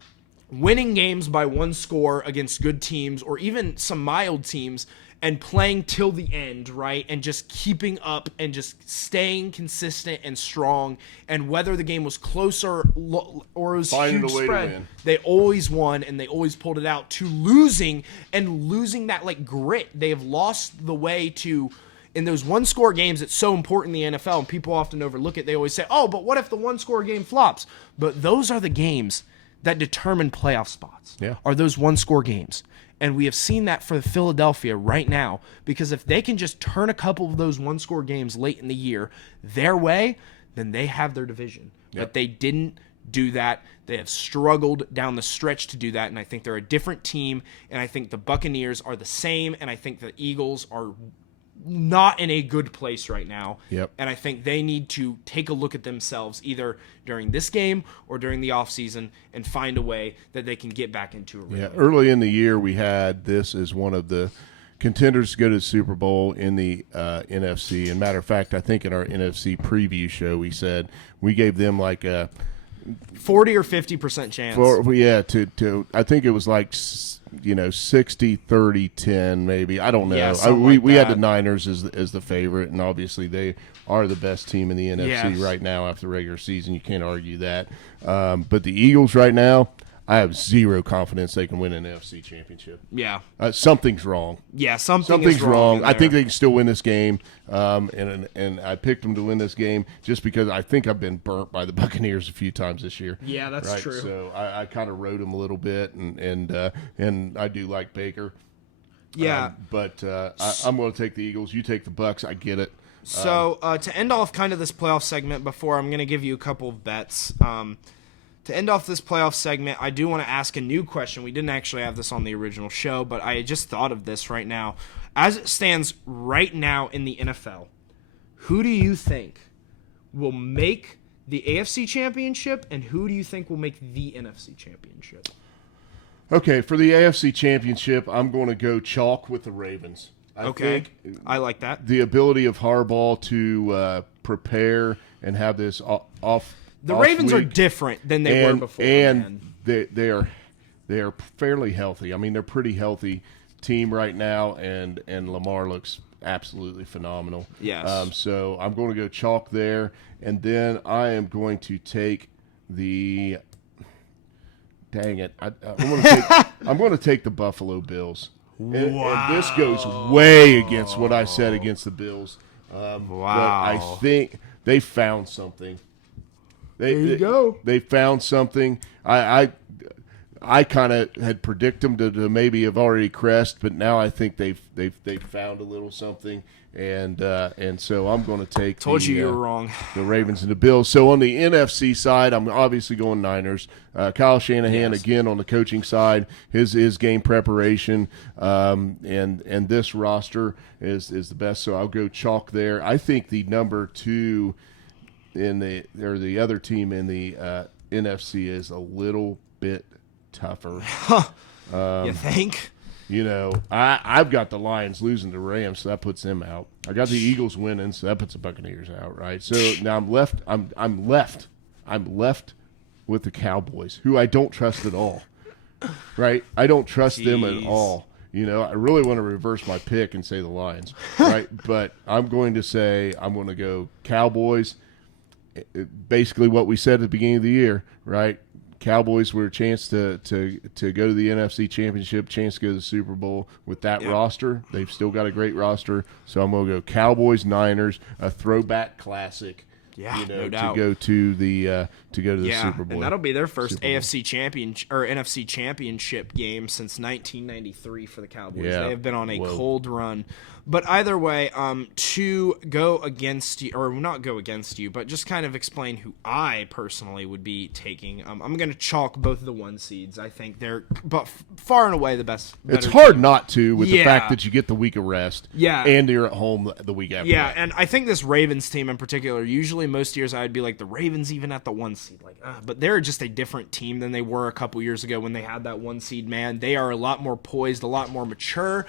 winning games by one score against good teams or even some mild teams and playing till the end, right? And just keeping up and just staying consistent and strong. And whether the game was closer or it was a huge spread, they always won and they always pulled it out, to losing that like grit. They have lost the way to, in those one-score games, it's so important in the NFL, and people often overlook it. They always say, oh, but what if the one-score game flops? But those are the games that determine playoff spots, are those one-score games. And we have seen that for Philadelphia right now, because if they can just turn a couple of those one-score games late in the year their way, then they have their division. But they didn't do that. They have struggled down the stretch to do that, and I think they're a different team, and I think the Buccaneers are the same, and I think the Eagles are not in a good place right now. And I think they need to take a look at themselves either during this game or during the offseason and find a way that they can get back into a rhythm. Early in the year, we had this as one of the contenders to go to the Super Bowl in the NFC. And matter of fact, I think in our NFC preview show, we said we gave them like a 40 or 50% chance. To I think it was like 60, 30, 10 maybe. I don't know. Yeah, we had the Niners as the favorite, and obviously they are the best team in the NFC right now after the regular season. You can't argue that. But the Eagles right now, I have zero confidence they can win an NFC championship. Yeah. Something's wrong. Yeah, something's wrong. I think they can still win this game, and I picked them to win this game just because I think I've been burnt by the Buccaneers a few times this year. Yeah, that's true. So I kind of rode them a little bit, and I do like Baker. Yeah. But I'm going to take the Eagles. You take the Bucs. I get it. So to end off kind of this playoff segment, before I'm going to give you a couple of bets. To end off this playoff segment, I do want to ask a new question. We didn't actually have this on the original show, but I just thought of this right now. As it stands right now in the NFL, who do you think will make the AFC Championship, and who do you think will make the NFC Championship? Okay, for the AFC Championship, I'm going to go chalk with the Ravens. I think I like that. The ability of Harbaugh to prepare and have this off. The Ravens are different than they were before, and they are fairly healthy. I mean, they're a pretty healthy team right now, and Lamar looks absolutely phenomenal. Yes. So I'm going to go chalk there, and then I am going to take the. Dang it! I'm going to take the Buffalo Bills. And this goes way against what I said against the Bills. But I think they found something. There you go. They found something. I kind of had predicted them to maybe have already crest, but now I think they've found a little something, and so I'm going to take. Told you were wrong. The Ravens and the Bills. So on the NFC side, I'm obviously going Niners. Kyle Shanahan again on the coaching side, his game preparation, and this roster is the best. So I'll go chalk there. I think the number 2 the other team in the NFC is a little bit tougher. You think? I've got the Lions losing to Rams, so that puts them out. I got the Eagles winning, so that puts the Buccaneers out, right? So now I'm left. I'm left with the Cowboys, who I don't trust at all. Right? I don't trust them at all. I really want to reverse my pick and say the Lions, right? But I'm going to go Cowboys. Basically what we said at the beginning of the year, right? Cowboys were a chance to go to the NFC Championship, chance to go to the Super Bowl with that roster. They've still got a great roster, so I'm going to go Cowboys, Niners, a throwback classic. Yeah, no doubt. To go to the Super Bowl. And that'll be their first AFC championship or NFC championship game since 1993 for the Cowboys. Yeah. They have been on a cold run. But either way, to go against you, or not go against you, but just kind of explain who I personally would be taking. I'm going to chalk both of the 1 seeds. I think they're far and away the best. It's hard not to with the fact that you get the week of rest. Yeah. And you're at home the week after. Yeah, that. and I think this Ravens team in particular, usually most years I'd be like the Ravens even at the 1 seed. But they're just a different team than they were a couple years ago when they had that 1 seed, man. They are a lot more poised, a lot more mature.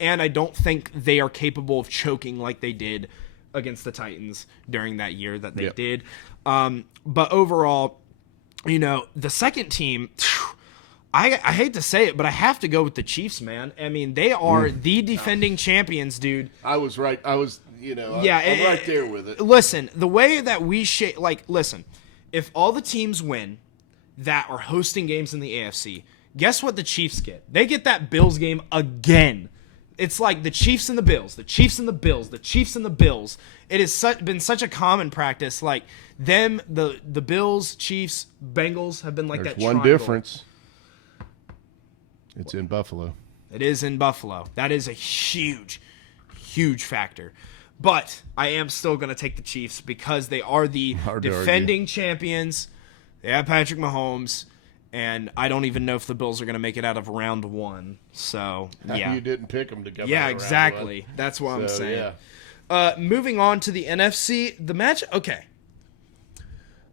And I don't think they are capable of choking like they did against the Titans during that year that they did. But overall, the second team, I hate to say it, but I have to go with the Chiefs, man. I mean, they are the defending champions, dude. I was right. I'm right there with it. Listen, the way that we listen, if all the teams win that are hosting games in the AFC, guess what the Chiefs get? They get that Bills game again. It's like the Chiefs and the Bills, the Chiefs and the Bills, the Chiefs and the Bills. It has been such a common practice. Like them, the Bills, Chiefs, Bengals have been like There's that. One triangle. difference. It's in Buffalo. It is in Buffalo. That is a huge, huge factor. But I am still going to take the Chiefs because they are the defending champions. They have Patrick Mahomes. And I don't even know if the Bills are going to make it out of round 1. So, yeah. You didn't pick them to come out of exactly. round 1. That's what I'm saying. Yeah. Moving on to the NFC, the match. Okay.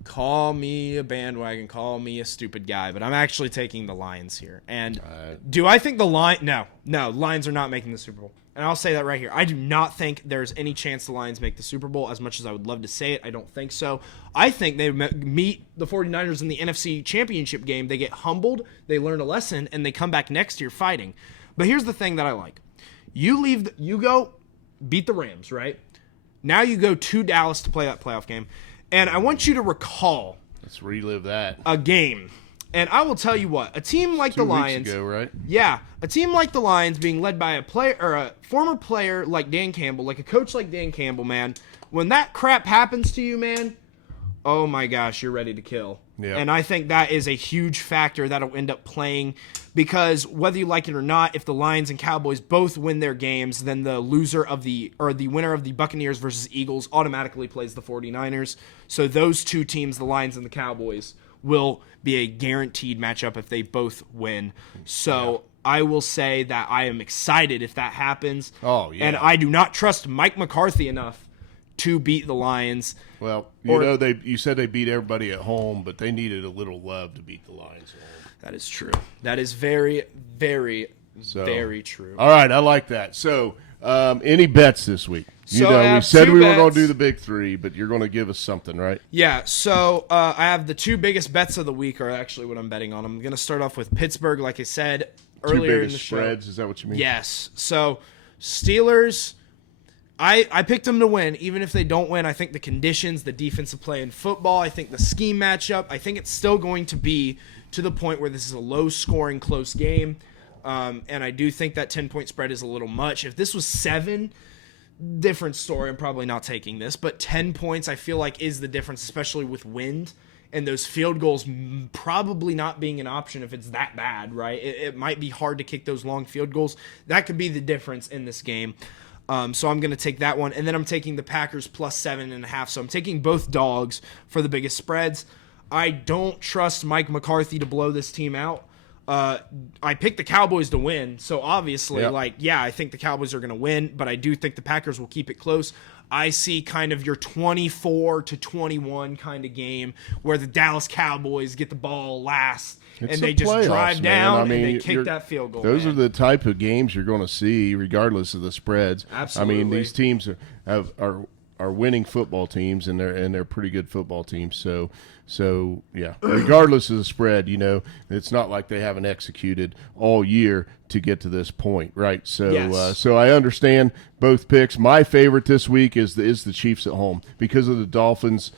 Call me a bandwagon. Call me a stupid guy. But I'm actually taking the Lions here. And do I think the Lions... No, Lions are not making the Super Bowl. And I'll say that right here. I do not think there's any chance the Lions make the Super Bowl. As much as I would love to say it, I don't think so. I think they meet the 49ers in the NFC Championship game. They get humbled, they learn a lesson, and they come back next year fighting. But here's the thing that I like. You go beat the Rams, right? Now you go to Dallas to play that playoff game. And I want you to recall. Let's relive that. A game. And I will tell you what, a team like the Lions, 2 weeks ago, right? Yeah, a team like the Lions being led by a player or a former player like Dan Campbell, like a coach like Dan Campbell, man. When that crap happens to you, man, oh my gosh, you're ready to kill. Yeah. And I think that is a huge factor that'll end up playing because whether you like it or not, if the Lions and Cowboys both win their games, then the winner of the Buccaneers versus Eagles automatically plays the 49ers. So those two teams, the Lions and the Cowboys, will be a guaranteed matchup if they both win. So I will say that I am excited if that happens. Oh, yeah. And I do not trust Mike McCarthy enough to beat the Lions. Well, you said they beat everybody at home, but they needed a little love to beat the Lions at home. That is true. That is very, very, very true. All right, I like that. So, any bets this week? We said we were going to do the big 3, but you're going to give us something, right? Yeah, so I have the 2 biggest bets of the week are actually what I'm betting on. I'm going to start off with Pittsburgh, like I said earlier in the show. 2 biggest spreads, is that what you mean? Yes. So, Steelers I picked them to win. Even if they don't win, I think the conditions, the defensive play in football, I think the scheme matchup, I think it's still going to be to the point where this is a low-scoring, close game. And I do think that 10-point spread is a little much. If this was 7, different story. I'm probably not taking this. But 10 points, I feel like, is the difference, especially with wind. And those field goals probably not being an option if it's that bad, right? It might be hard to kick those long field goals. That could be the difference in this game. So I'm going to take that one. And then I'm taking the Packers plus 7.5. So I'm taking both dogs for the biggest spreads. I don't trust Mike McCarthy to blow this team out. I picked the Cowboys to win. So obviously, I think the Cowboys are going to win. But I do think the Packers will keep it close. I see kind of your 24-21 kind of game where the Dallas Cowboys get the ball last and they just drive down and they kick that field goal. Those are the type of games you're going to see regardless of the spreads. Absolutely. I mean, these teams are winning football teams and they're pretty good football teams. So yeah, regardless of the spread, it's not like they haven't executed all year to get to this point, right? So yes. So I understand both picks. My favorite this week is the Chiefs at home because of the Dolphins'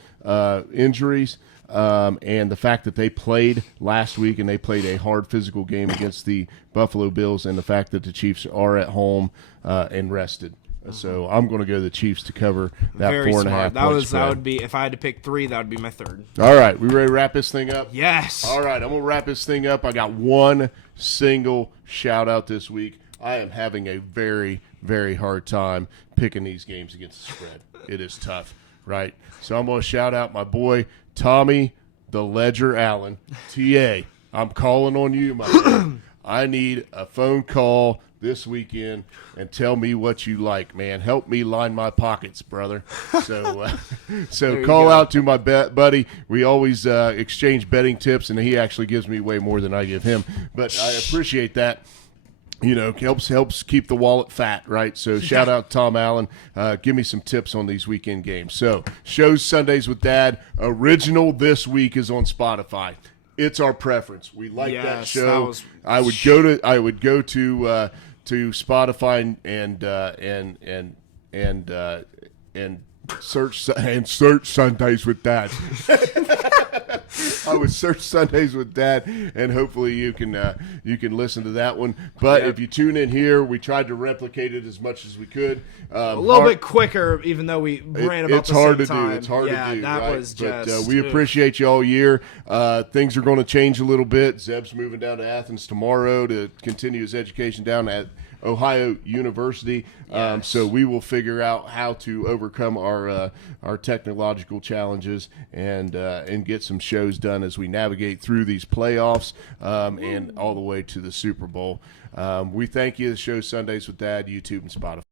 injuries and the fact that they played last week and they played a hard physical game against the Buffalo Bills, and the fact that the Chiefs are at home and rested. So I'm going to go the Chiefs to cover that Very 4.5 smart. point spread. That would be, if I had to pick 3, that would be my third. All right, we ready to wrap this thing up? Yes. All right, I'm going to wrap this thing up. I got one single shout out this week. I am having a very, very hard time picking these games against the spread. It is tough, right? So I'm going to shout out my boy Tommy the Ledger Allen. TA, I'm calling on you, my man. I need a phone call this weekend and tell me what you like, man. Help me line my pockets, brother. So call out to my buddy. We always exchange betting tips, and he actually gives me way more than I give him. But I appreciate that. Helps keep the wallet fat, right? So shout out to Tom Allen. Give me some tips on these weekend games. So shows Sundays with Dad. Original this week is on Spotify. It's our preference. We like that show. I would go to Spotify and search Sundays with Dad. I would search Sundays with Dad, and hopefully you can listen to that one. But if you tune in here, we tried to replicate it as much as we could. A little bit quicker, even though we ran about the same time. It's hard to do. That right? was just. But we appreciate you all year. Things are going to change a little bit. Zeb's moving down to Athens tomorrow to continue his education down at Ohio University. Yes. So we will figure out how to overcome our technological challenges and get some shows done as we navigate through these playoffs and all the way to the Super Bowl. We thank you. The show Sundays with Dad, YouTube and Spotify.